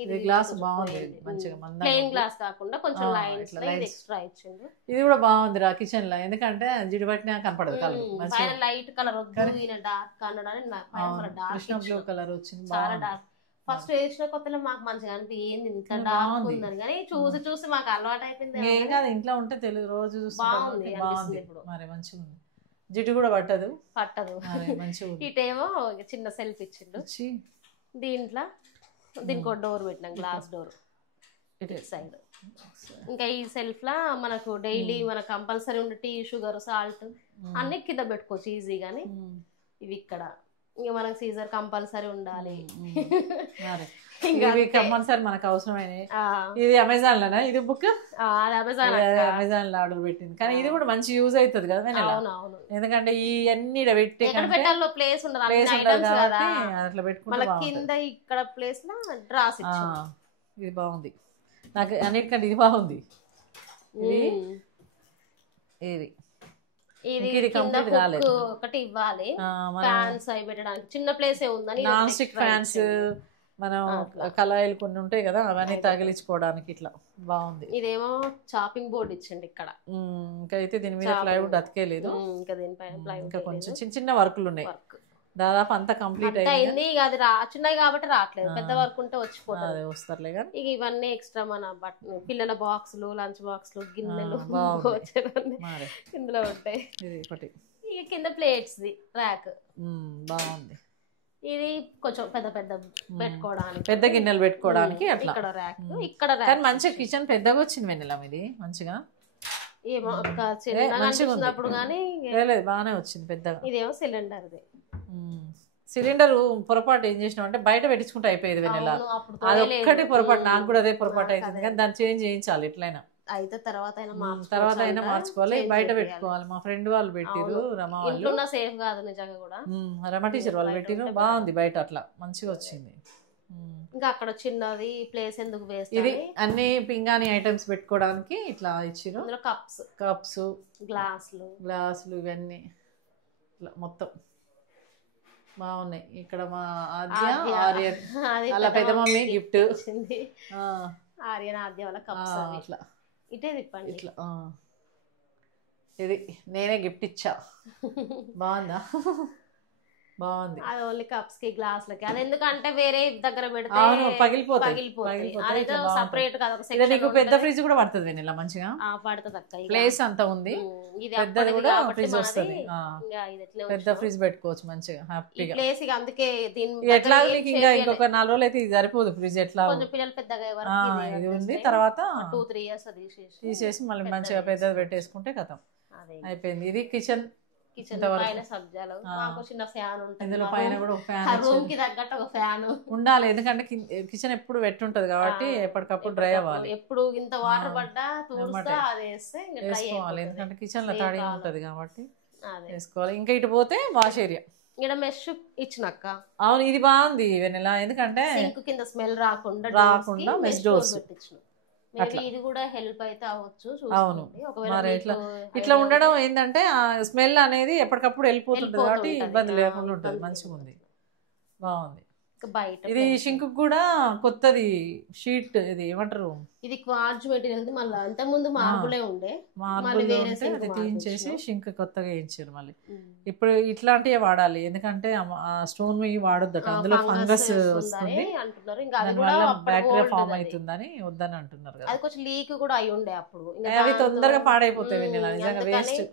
ఇది గ్లాస్ బాగుంది మంచిగా ప్లెయిన్ గ్లాస్ కాకుండా కొంచెం లైన్స్ ఎక్స్ట్రా ఇచ్చిండు. ఇది కూడా బాగుంది రా కిచెన్ లో. ఎందుకంటే జిడి పట్టినా కనపడదు కలర్. లైట్ కలర్ వద్దు డార్క్ కృష్ణ బ్లూ కలర్ వచ్చింది. చాలా డార్క్. ఫస్ట్ వేసిన కొత్తలో మాకు మంచిగా అనిపించింది ఇంత డార్క్ ఉందని. కానీ చూసి చూసి మాకు అలవాటు అయిపోయింది. ఏం కాదు ఇంట్లో ఉంటే తెలుగు రోజు బాగుంది. ఇప్పుడు మరి మంచిగా ఉంది. జిడ్డు కూడా పట్టదు మంచిగా. ఇటేమో చిన్న సెల్ఫ్ ఇచ్చిండు. దీంట్లో దీనికి డోర్ పెట్టినాం గ్లాస్ డోర్ సైడ్. ఇంకా ఈ సెల్ఫ్ లా మనకు డైలీ మన కంపల్సరీ ఉండే టీ షుగర్ సాల్ట్ అన్ని కింద పెట్టుకోవచ్చు ఈజీగాని. ఇవి ఇక్కడ ఇంకా మనకు సీజర్ కంపల్సరీ ఉండాలి. కంపల్సరీ మనకు అవసరమైన. ఇది అమెజాన్ లోనా ఇది బుక్? అమెజాన్ లో ఆర్డర్ పెట్టింది. కానీ ఇది కూడా మంచి యూజ్ అవుతుంది కదా. ఎందుకంటే ఈ అన్ని పెట్టి ప్లేస్ ఉండదు అట్లా పెట్టుకుంటే కింద ఇక్కడ ప్లేస్ లో డ్రాస్. ఇది బాగుంది నాకు అన్నిటికంటే. ఇది బాగుంది. ఇది కంప్లీట్ కాలేదు. ఒకటి ఇవ్వాలి ఫ్యాన్స్ అవి పెట్టడానికి చిన్న ప్లేస్ ఉందని. నాన్ స్టిక్ ఫ్యాన్స్ మనం కళాయిలు కొన్ని ఉంటాయి కదా అవన్నీ తగిలించుకోవడానికి ఇట్లా బాగుంది. ఇదేమో చాపింగ్ బోర్డ్ ఇచ్చండి ఇక్కడ. ఇంకా అయితే దీని మీద ప్లైవుడ్ అతకేలేదు. ఇంకా దీనిపైన ఇంకా కొంచెం చిన్న చిన్న వర్క్లు ఉన్నాయి. దాదాపు అంతా కంప్లీట్ అయింది. అది చిన్నవి కాబట్టి రావట్లేదు. పెద్ద వర్క్ ఉంటే వచ్చిపోతుంది. వస్తారులే కానీ ఇక ఇవన్నీ ఎక్స్ట్రా మన పిల్లల బాక్సులు లంచ్ బాక్సులు గిన్నెలు ఇందులో ఉంటాయి. ఇక కింద ప్లేట్స్ ర్యాక్ బాగుంది. ఇది కొంచెం పెద్ద పెద్ద పెట్టుకోవడానికి, పెద్ద గిన్నెలు పెట్టుకోవడానికి అట్లా. ఇక్కడ ర్యాక్, ఇక్కడ కానీ మంచిగా కిచెన్ పెద్దగా వచ్చింది వెన్నెల ఇది మంచిగా. ఏమో ఒక చిన్నగా అనిపించినప్పుడు కానీ లేదు బాగానే వచ్చింది పెద్దగా. ఇదేమో సిలిండర్ది. సిలిండర్ పొరపాటు ఏం చేసినాం అంటే బయట పెట్టించుకుంటే అయిపోయేది వెన్నెల. అది ఒక్కటి పొరపాటు, నాకు కూడా అదే పొరపాటు అవుతుంది. కానీ దాన్ని చేంజ్ చేయించాలి ఎట్లయినా. అయితే తర్వాత అయినా మార్చుకోవాలి, బయట పెట్టుకోవాలి. మా ఫ్రెండ్ వాళ్ళు పెట్టిరు, రమ వాళ్ళు సేఫ్ కాదు నిజంగా కూడా. రమ టీచర్ వాళ్ళు పెట్టిరు, బాగుంది బయట అట్లా మంచిగా వచ్చింది. ఇంకా అక్కడ చిన్నది ప్లేస్ ఎందుకు వేస్ట్. ఇది అన్ని పింగాణి ఐటమ్స్ పెట్టుకోవడానికి ఇట్లా ఇచ్చిరు. కప్స్ గ్లాసులు ఇవన్నీ ఇట్లా మొత్తం బాగున్నాయి. ఇక్కడ మా ఆర్యన్ అలా పెద్ద మమ్మీ గిఫ్ట్ ఆర్యన్ ఆద్య వాళ్ళ కప్స్ అట్లా ఇటే తిప్పండి ఇట్లా. ఇది నేనే గిఫ్ట్ ఇచ్చా. బాగుందా? బాగుంది. అది ఓన్లీ కప్స్ కి గ్లాసులకి. అది ఎందుకంటే వేరే దగ్గర పెడితే పగిలిపోతాయి. సపరేట్ కాదు. నీకు పెద్ద ఫ్రిడ్జ్ కూడా పడుతుంది ఇలా మంచిగా పడుతుంది అక్క. ప్లేస్ అంతా ఉంది, పెద్దది కూడా ఫ్రిడ్జ్ వస్తుంది. పెద్ద ఫ్రిడ్జ్ పెట్టుకోవచ్చు మంచిగా హ్యాపీగా. ప్లేస్ అందుకే ఎట్లా నీకు ఇంకా ఇంకొక 4 రోజులు అయితే ఇది సరిపోదు ఫ్రిడ్జ్. ఎట్లా పిల్లలు పెద్దగా ఇది ఉంది, తర్వాత 2-3 years తీసేసి మళ్ళీ మంచిగా పెద్దది పెట్టేసుకుంటే కథం అయిపోయింది. ఇది కిచెన్ పైన సబ్జాలు, చిన్న ఫ్యాన్ ఉంటుంది. ఇందులో పైన కూడా ఒక ఫ్యాన్, రూమ్ కి తగ్గట్టు ఒక ఫ్యాన్ ఉండాలి. ఎందుకంటే కిచెన్ ఎప్పుడు వెట్టుంటది కాబట్టి ఎప్పటికప్పుడు డ్రై అవ్వాలి. ఎప్పుడు ఇంత వాటర్ పడ్డా అది వేసుకోవాలి. ఎందుకంటే కిచెన్ లో తడి ఉంటది కాబట్టి వేసుకోవాలి. ఇంకా ఇటు పోతే వాష్ ఏరియా. ఇక్కడ మెష్ ఇచ్చినక్క. అవును, ఇది బాగుంది వెన్నెల. ఎందుకంటే కింద స్మెల్ రాకుండా మెష్ డోర్స్ ఇది కూడా హెల్ప్ అయితే అవ్వచ్చు. అవును, మరి ఇట్లా ఉండడం ఏంటంటే స్మెల్ అనేది ఎప్పటికప్పుడు వెళ్ళిపోతుంటది కాబట్టి ఇబ్బంది లేకుండా ఉంటుంది. మంచిగా ఉంది, బాగుంది. బయట ఇది షింక్ కూడా కొత్తది షీట్, ఇది ఏమంటారు, ఇది క్వార్ట్జ్ మెటీరియల్. మళ్ళీ అంత ముందు మార్బులే ఉండే, అది తీయించేసి షింక్ కొత్తగా వేయించారు మళ్ళీ. ఇప్పుడు ఇట్లాంటివే వాడాలి, ఎందుకంటే స్టోన్ వాడొద్దట, అందులో ఫంగస్ వస్తుంది, దానివల్ల బ్యాక్టీరియా ఫామ్ అవుతుందని వద్దని అంటున్నారు కదా. అది కొంచెం లీక్ కూడా అయి ఉండే అప్పుడు. అవి తొందరగా పాడైపోతాయి నిజంగా, వేస్ట్.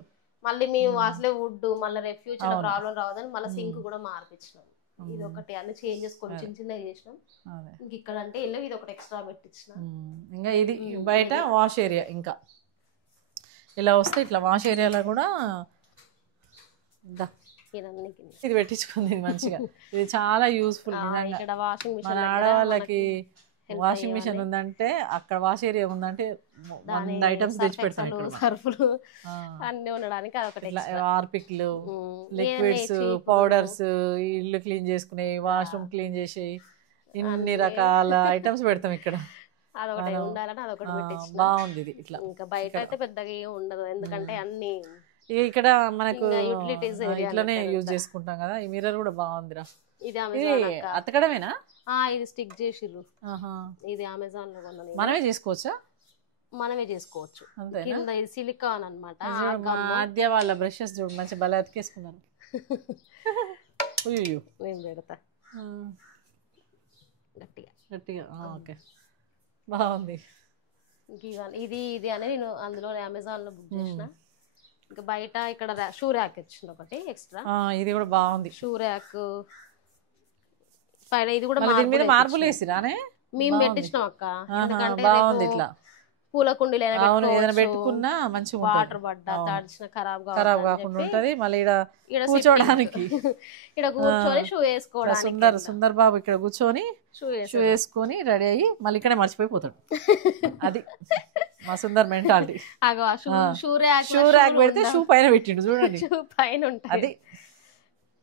మళ్ళీ మేము అసలే వుడ్ మళ్ళీ ఫ్యూచర్ ప్రాబ్లం రావద్దని మళ్ళీ సింక్ కూడా మార్పించినాం. ఇది ఒకటి అన్ని చేంజెస్ కొంచెం చిన్నగా చేసినాం. ఇంక ఇక్కడ అంటే ఇది ఒకటి ఎక్స్ట్రా పెట్టించిన. ఇంకా ఇది బయట వాష్ ఏరియా. ఇంకా ఇలా వస్తే ఇట్లా వాష్ ఏరియాలో కూడా ఇది పెట్టించుకుంది మంచిగా. ఇది చాలా యూస్ఫుల్. మన ఆడవాళ్ళకి వాషింగ్ మిషన్ ఉందంటే, అక్కడ వాష్ ఏరియా ఉందంటే ఐటమ్స్ తెచ్చి పెడతాను. సర్ఫులు అన్ని ఉండడానికి హార్పిక్లు, లిక్విడ్స్, పౌడర్స్, ఇల్లు క్లీన్ చేసుకునే, వాష్రూమ్ క్లీన్ చేసి ఇన్ని రకాల ఐటమ్స్ పెడతాం ఇక్కడ. అదొకటి ఉండాలని అదొకటి పెట్టించిన. బాగుంది ఇది. ఇట్లా బయట అయితే పెద్దగా ఏం ఉండదు, ఎందుకంటే అన్ని ఇక్కడ మనకు ఇట్లానే యూజ్ చేసుకుంటాం కదా. ఈ మిర్రర్ కూడా బాగుందిరా. ఇది అతకడమేనా? ఇది స్టిక్ చేసిర్రు. ఇది అమెజాన్ లో కొన్నాను. మనమే చేసుకోవచ్చా? మనమే చేసుకోవచ్చు. కింద ఇది సిలికాన్ అన్నమాట. ఆద్య వాళ్ళ బ్రషెస్ చూడు మంచి భలే అతికేసుకున్నాను. నేను పెడతా గట్టిగా గట్టిగా. ఓకే, బాగుంది. ఇది ఇది అని నేను అందులో అమెజాన్ లో బుక్ చేసిన. ఇంకా బయట ఇక్కడ షూ ర్యాక్ ఇచ్చింది ఒకటి ఎక్స్ట్రా. ఇది కూడా బాగుంది. షూ ర్యాక్ పైన ఇది కూడా మార్బుల్ వేసిరానే మేము పెట్టించినాం అక్క. ఎందుకంటే బాగుంది. ఇట్లా పూల కుండీలు ఏదైనా పెట్టుకున్నా మంచిగా వాటర్ పడ్డా తడిచిన ఖరాబ్ కాకుండా ఉంటది. మళ్ళీ ఇక్కడ కూర్చోడానికి, ఇక్కడ కూర్చొని షూ వేసుకోవడానికి సుందర్ బాబు ఇక్కడ కూర్చొని షూ వేసుకొని రెడీ అయ్యి మళ్ళీ ఇక్కడే మర్చిపోయిపోతాడు. అది మా సుందర్ మెంటాలిటీ. షూ ర్యాక్ పెడితే షూ పైన పెట్టిండు చూడండి. షూ పైన ఉంటుంది. అది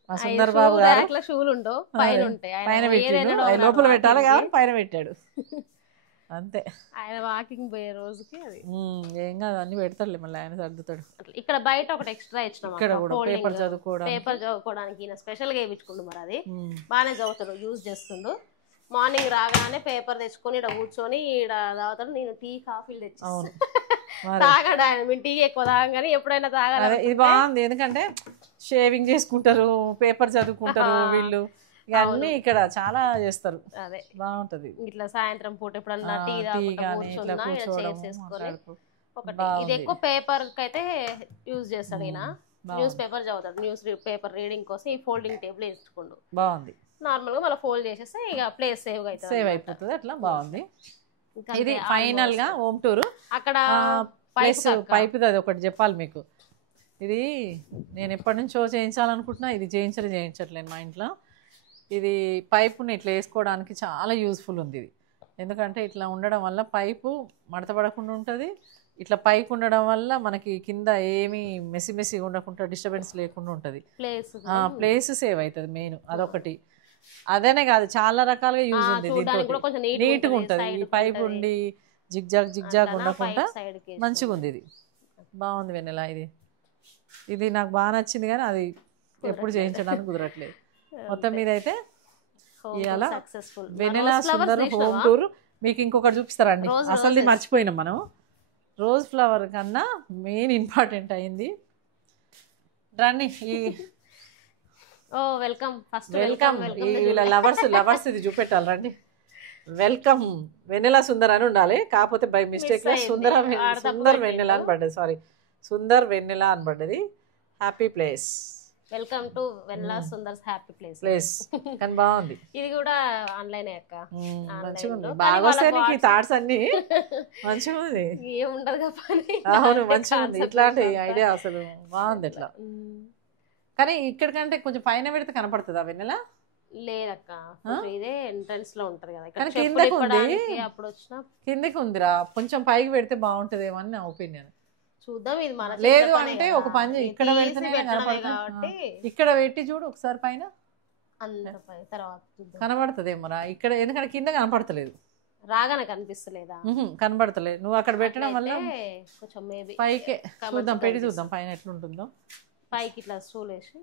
మా సుందర్ బాబు గారు. షూలు ఉండవు, పైన ఉంటాయి. పైన పెట్టిండు, లోపల పెట్టాలి కాబట్టి పైన పెట్టాడు అంతే. ఆయన వాకింగ్ పోయే రోజుకి అది ఏం కాదు, అన్ని పెడతాడు మళ్ళీ ఆయన సర్దుతాడు. ఇక్కడ బయట ఒకటి ఎక్స్ట్రా ఇచ్చినాం. ఇక్కడ కూడా పేపర్ చదువుకోవడానికి ఈయన స్పెషల్ గా వేయించుకుండు. మరి అది బాగానే చదువుతాడు, యూజ్ చేస్తుండు. మార్నింగ్ రాగానే పేపర్ తెచ్చుకొని ఇక్కడ కూర్చొని ఇక్కడ తాగుతాడు. నేను టీ కాఫీలు తెచ్చి తాగాడు ఆయన. మేము టీ ఎక్కువ తాగగానే ఎప్పుడైనా తాగాలి. ఇది బాగుంది, ఎందుకంటే షేవింగ్ చేసుకుంటారు, పేపర్ చదువుకుంటారు వీళ్ళు. ఇవన్నీ ఇక్కడ చాలా చేస్తారు. అదే బాగుంటది. ఇట్లా సాయంత్రం పూట ఎప్పుడన్నా టీ చేసుకొని ఒకటి. ఇది ఎక్కువ పేపర్ కి అయితే యూజ్ చేస్తాడు ఈయన. న్యూస్ పేపర్ చదువుతాడు. న్యూస్ పేపర్ రీడింగ్ కోసం ఈ ఫోల్డింగ్ టేబుల్ వేసుకోండు. బాగుంది. నార్మల్ గా మళ్ళీ ఫోల్డ్ చేసేస్తే ఇక ప్లేస్ సేవ్ అవుతుంది. సేవ్ అయిపోతుంది. అట్లా బాగుంది. ఇంకా ఇది అంతే, ఫైనల్ గా హోమ్ టూర్. అక్కడ ప్లస్ పైపుది అది ఒకటి చెప్పాలి మీకు. ఇది నేను ఎప్పటి నుంచో చేయించాలనుకుంటున్నా, ఇది చేయించట్లేదు మా ఇంట్లో. ఇది పైపుని ఇట్లా వేసుకోవడానికి చాలా యూస్ఫుల్ ఉంది ఇది. ఎందుకంటే ఇట్లా ఉండడం వల్ల పైపు మడతపడకుండా ఉంటుంది. ఇట్లా పైకి ఉండడం వల్ల మనకి కింద ఏమీ మెస్సి ఉండకుండా డిస్టర్బెన్స్ లేకుండా ఉంటుంది. ప్లేస్ సేవ్ అవుతుంది మెయిన్ అదొకటి. అదేనే కాదు చాలా రకాలుగా యూజ్ ఉంది. నీట్గా ఉంటుంది. ఈ పైప్ ఉండి జిగ్జాగ్ ఉండకుండా మంచిగా ఉంది. ఇది బాగుంది వెన్నెల. ఇది నాకు బాగా నచ్చింది కానీ అది ఎప్పుడు చేయించడానికి కుదరట్లేదు. మొత్తం మీద అయితే ఇవాళ వెన్నెల సుందర్ హోమ్ టూర్ మీకు ఇంకొకటి చూపిస్తారండి. అసలు మర్చిపోయినాం మనం. రోజ్ ఫ్లవర్ కన్నా మెయిన్ ఇంపార్టెంట్ అయింది. రండి వెల్కమ్ వీళ్ళ లవర్స్ ఇది చూపెట్టాలి. రండి. వెల్కమ్ వెన్నెల సుందర్ అని ఉండాలి, కాకపోతే బై మిస్టేక్ లో సుందర్ వెన్నెల అని పడ్డది. సారీ, సుందర్ వెన్నెల అని పడ్డది. Happy place. Welcome to Vennela Sundar's happy place. కానీ బాగుంది. ఇది కూడా ఆన్లైన్ అక్క. మంచిగా ఉంది. బాగా వస్తాయి నీకు థాట్స్ అన్ని. మంచిగా ఉంది. ఏముండదు పని. అవును మంచిగా ఉంది. ఇట్లాంటి ఐడియా అసలు బాగుంది. ఇట్లా కానీ ఇక్కడికంటే కొంచెం పైన పెడితే కనపడుతుందా వెన్నెల? లేదక్క, ఇదే ఎంట్రన్స్ లో ఉంటది కదా. కానీ కిందకి ఉంది. అప్పుడు వచ్చిన కిందకి ఉందిరా, కొంచెం పైకి పెడితే బాగుంటదేమో అని నా ఒపీనియన్. చూద్దాం. ఇది మన లేదు అంటే ఒక పని ఇక్కడ పెడితేనే కనపడుతుంది. ఇక్కడ పెట్టి చూడు ఒకసారి పైన కనబడుతుందేమోరా ఇక్కడ, ఎందుకంటే కింద కనపడతలేదు. రాగానే కనిపిస్తలేదా? కనబడతలేదు. నువ్వు అక్కడ పెట్టడం వల్ల కొంచెం మేబీ పైకే చూద్దాం, పెట్టి చూద్దాం పైన ఎట్లుంటుందో. పైకి ఇట్లా స్టూల్ వేసి.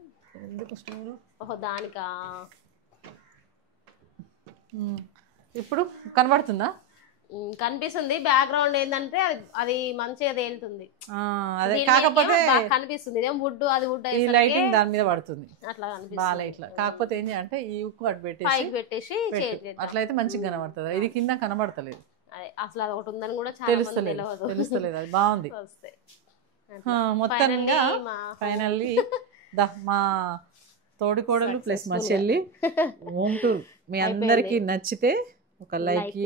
ఎందుకు స్టూల్? ఓహో దానికా. ఇప్పుడు కనబడుతుందా? కనిపిస్తుంది. బ్యాక్గ్రౌండ్ ఏంటంటే అది మంచిగా తేలుతుంది. అదే కాకపోతే కనిపిస్తుంది వుడ్, అది వుడ్ ఈ లైటింగ్ దాని మీద పడుతుంది. అట్లా బాగా ఇట్లా. కాకపోతే ఏం చేయాలంటే ఈ ఉక్కు అటు పెట్టేసి అట్లయితే మంచిగా కనబడుతుంది. ఇది కింద కనబడతలేదు. అసలు అది ఒకటి ఉందని కూడా చాలా తెలుస్తలేదు. అది బాగుంది. మొత్తంగా ఫైనల్లీ మా తోడికోడలు ప్లస్ మా చెల్లి హోమ్ టూర్ మీ అందరికి నచ్చితే ఒక లైక్,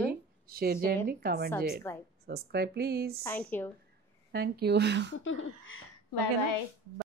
షేర్ చేయండి, కామెంట్ చేయండి, subscribe please. Thank you. Thank you. Bye.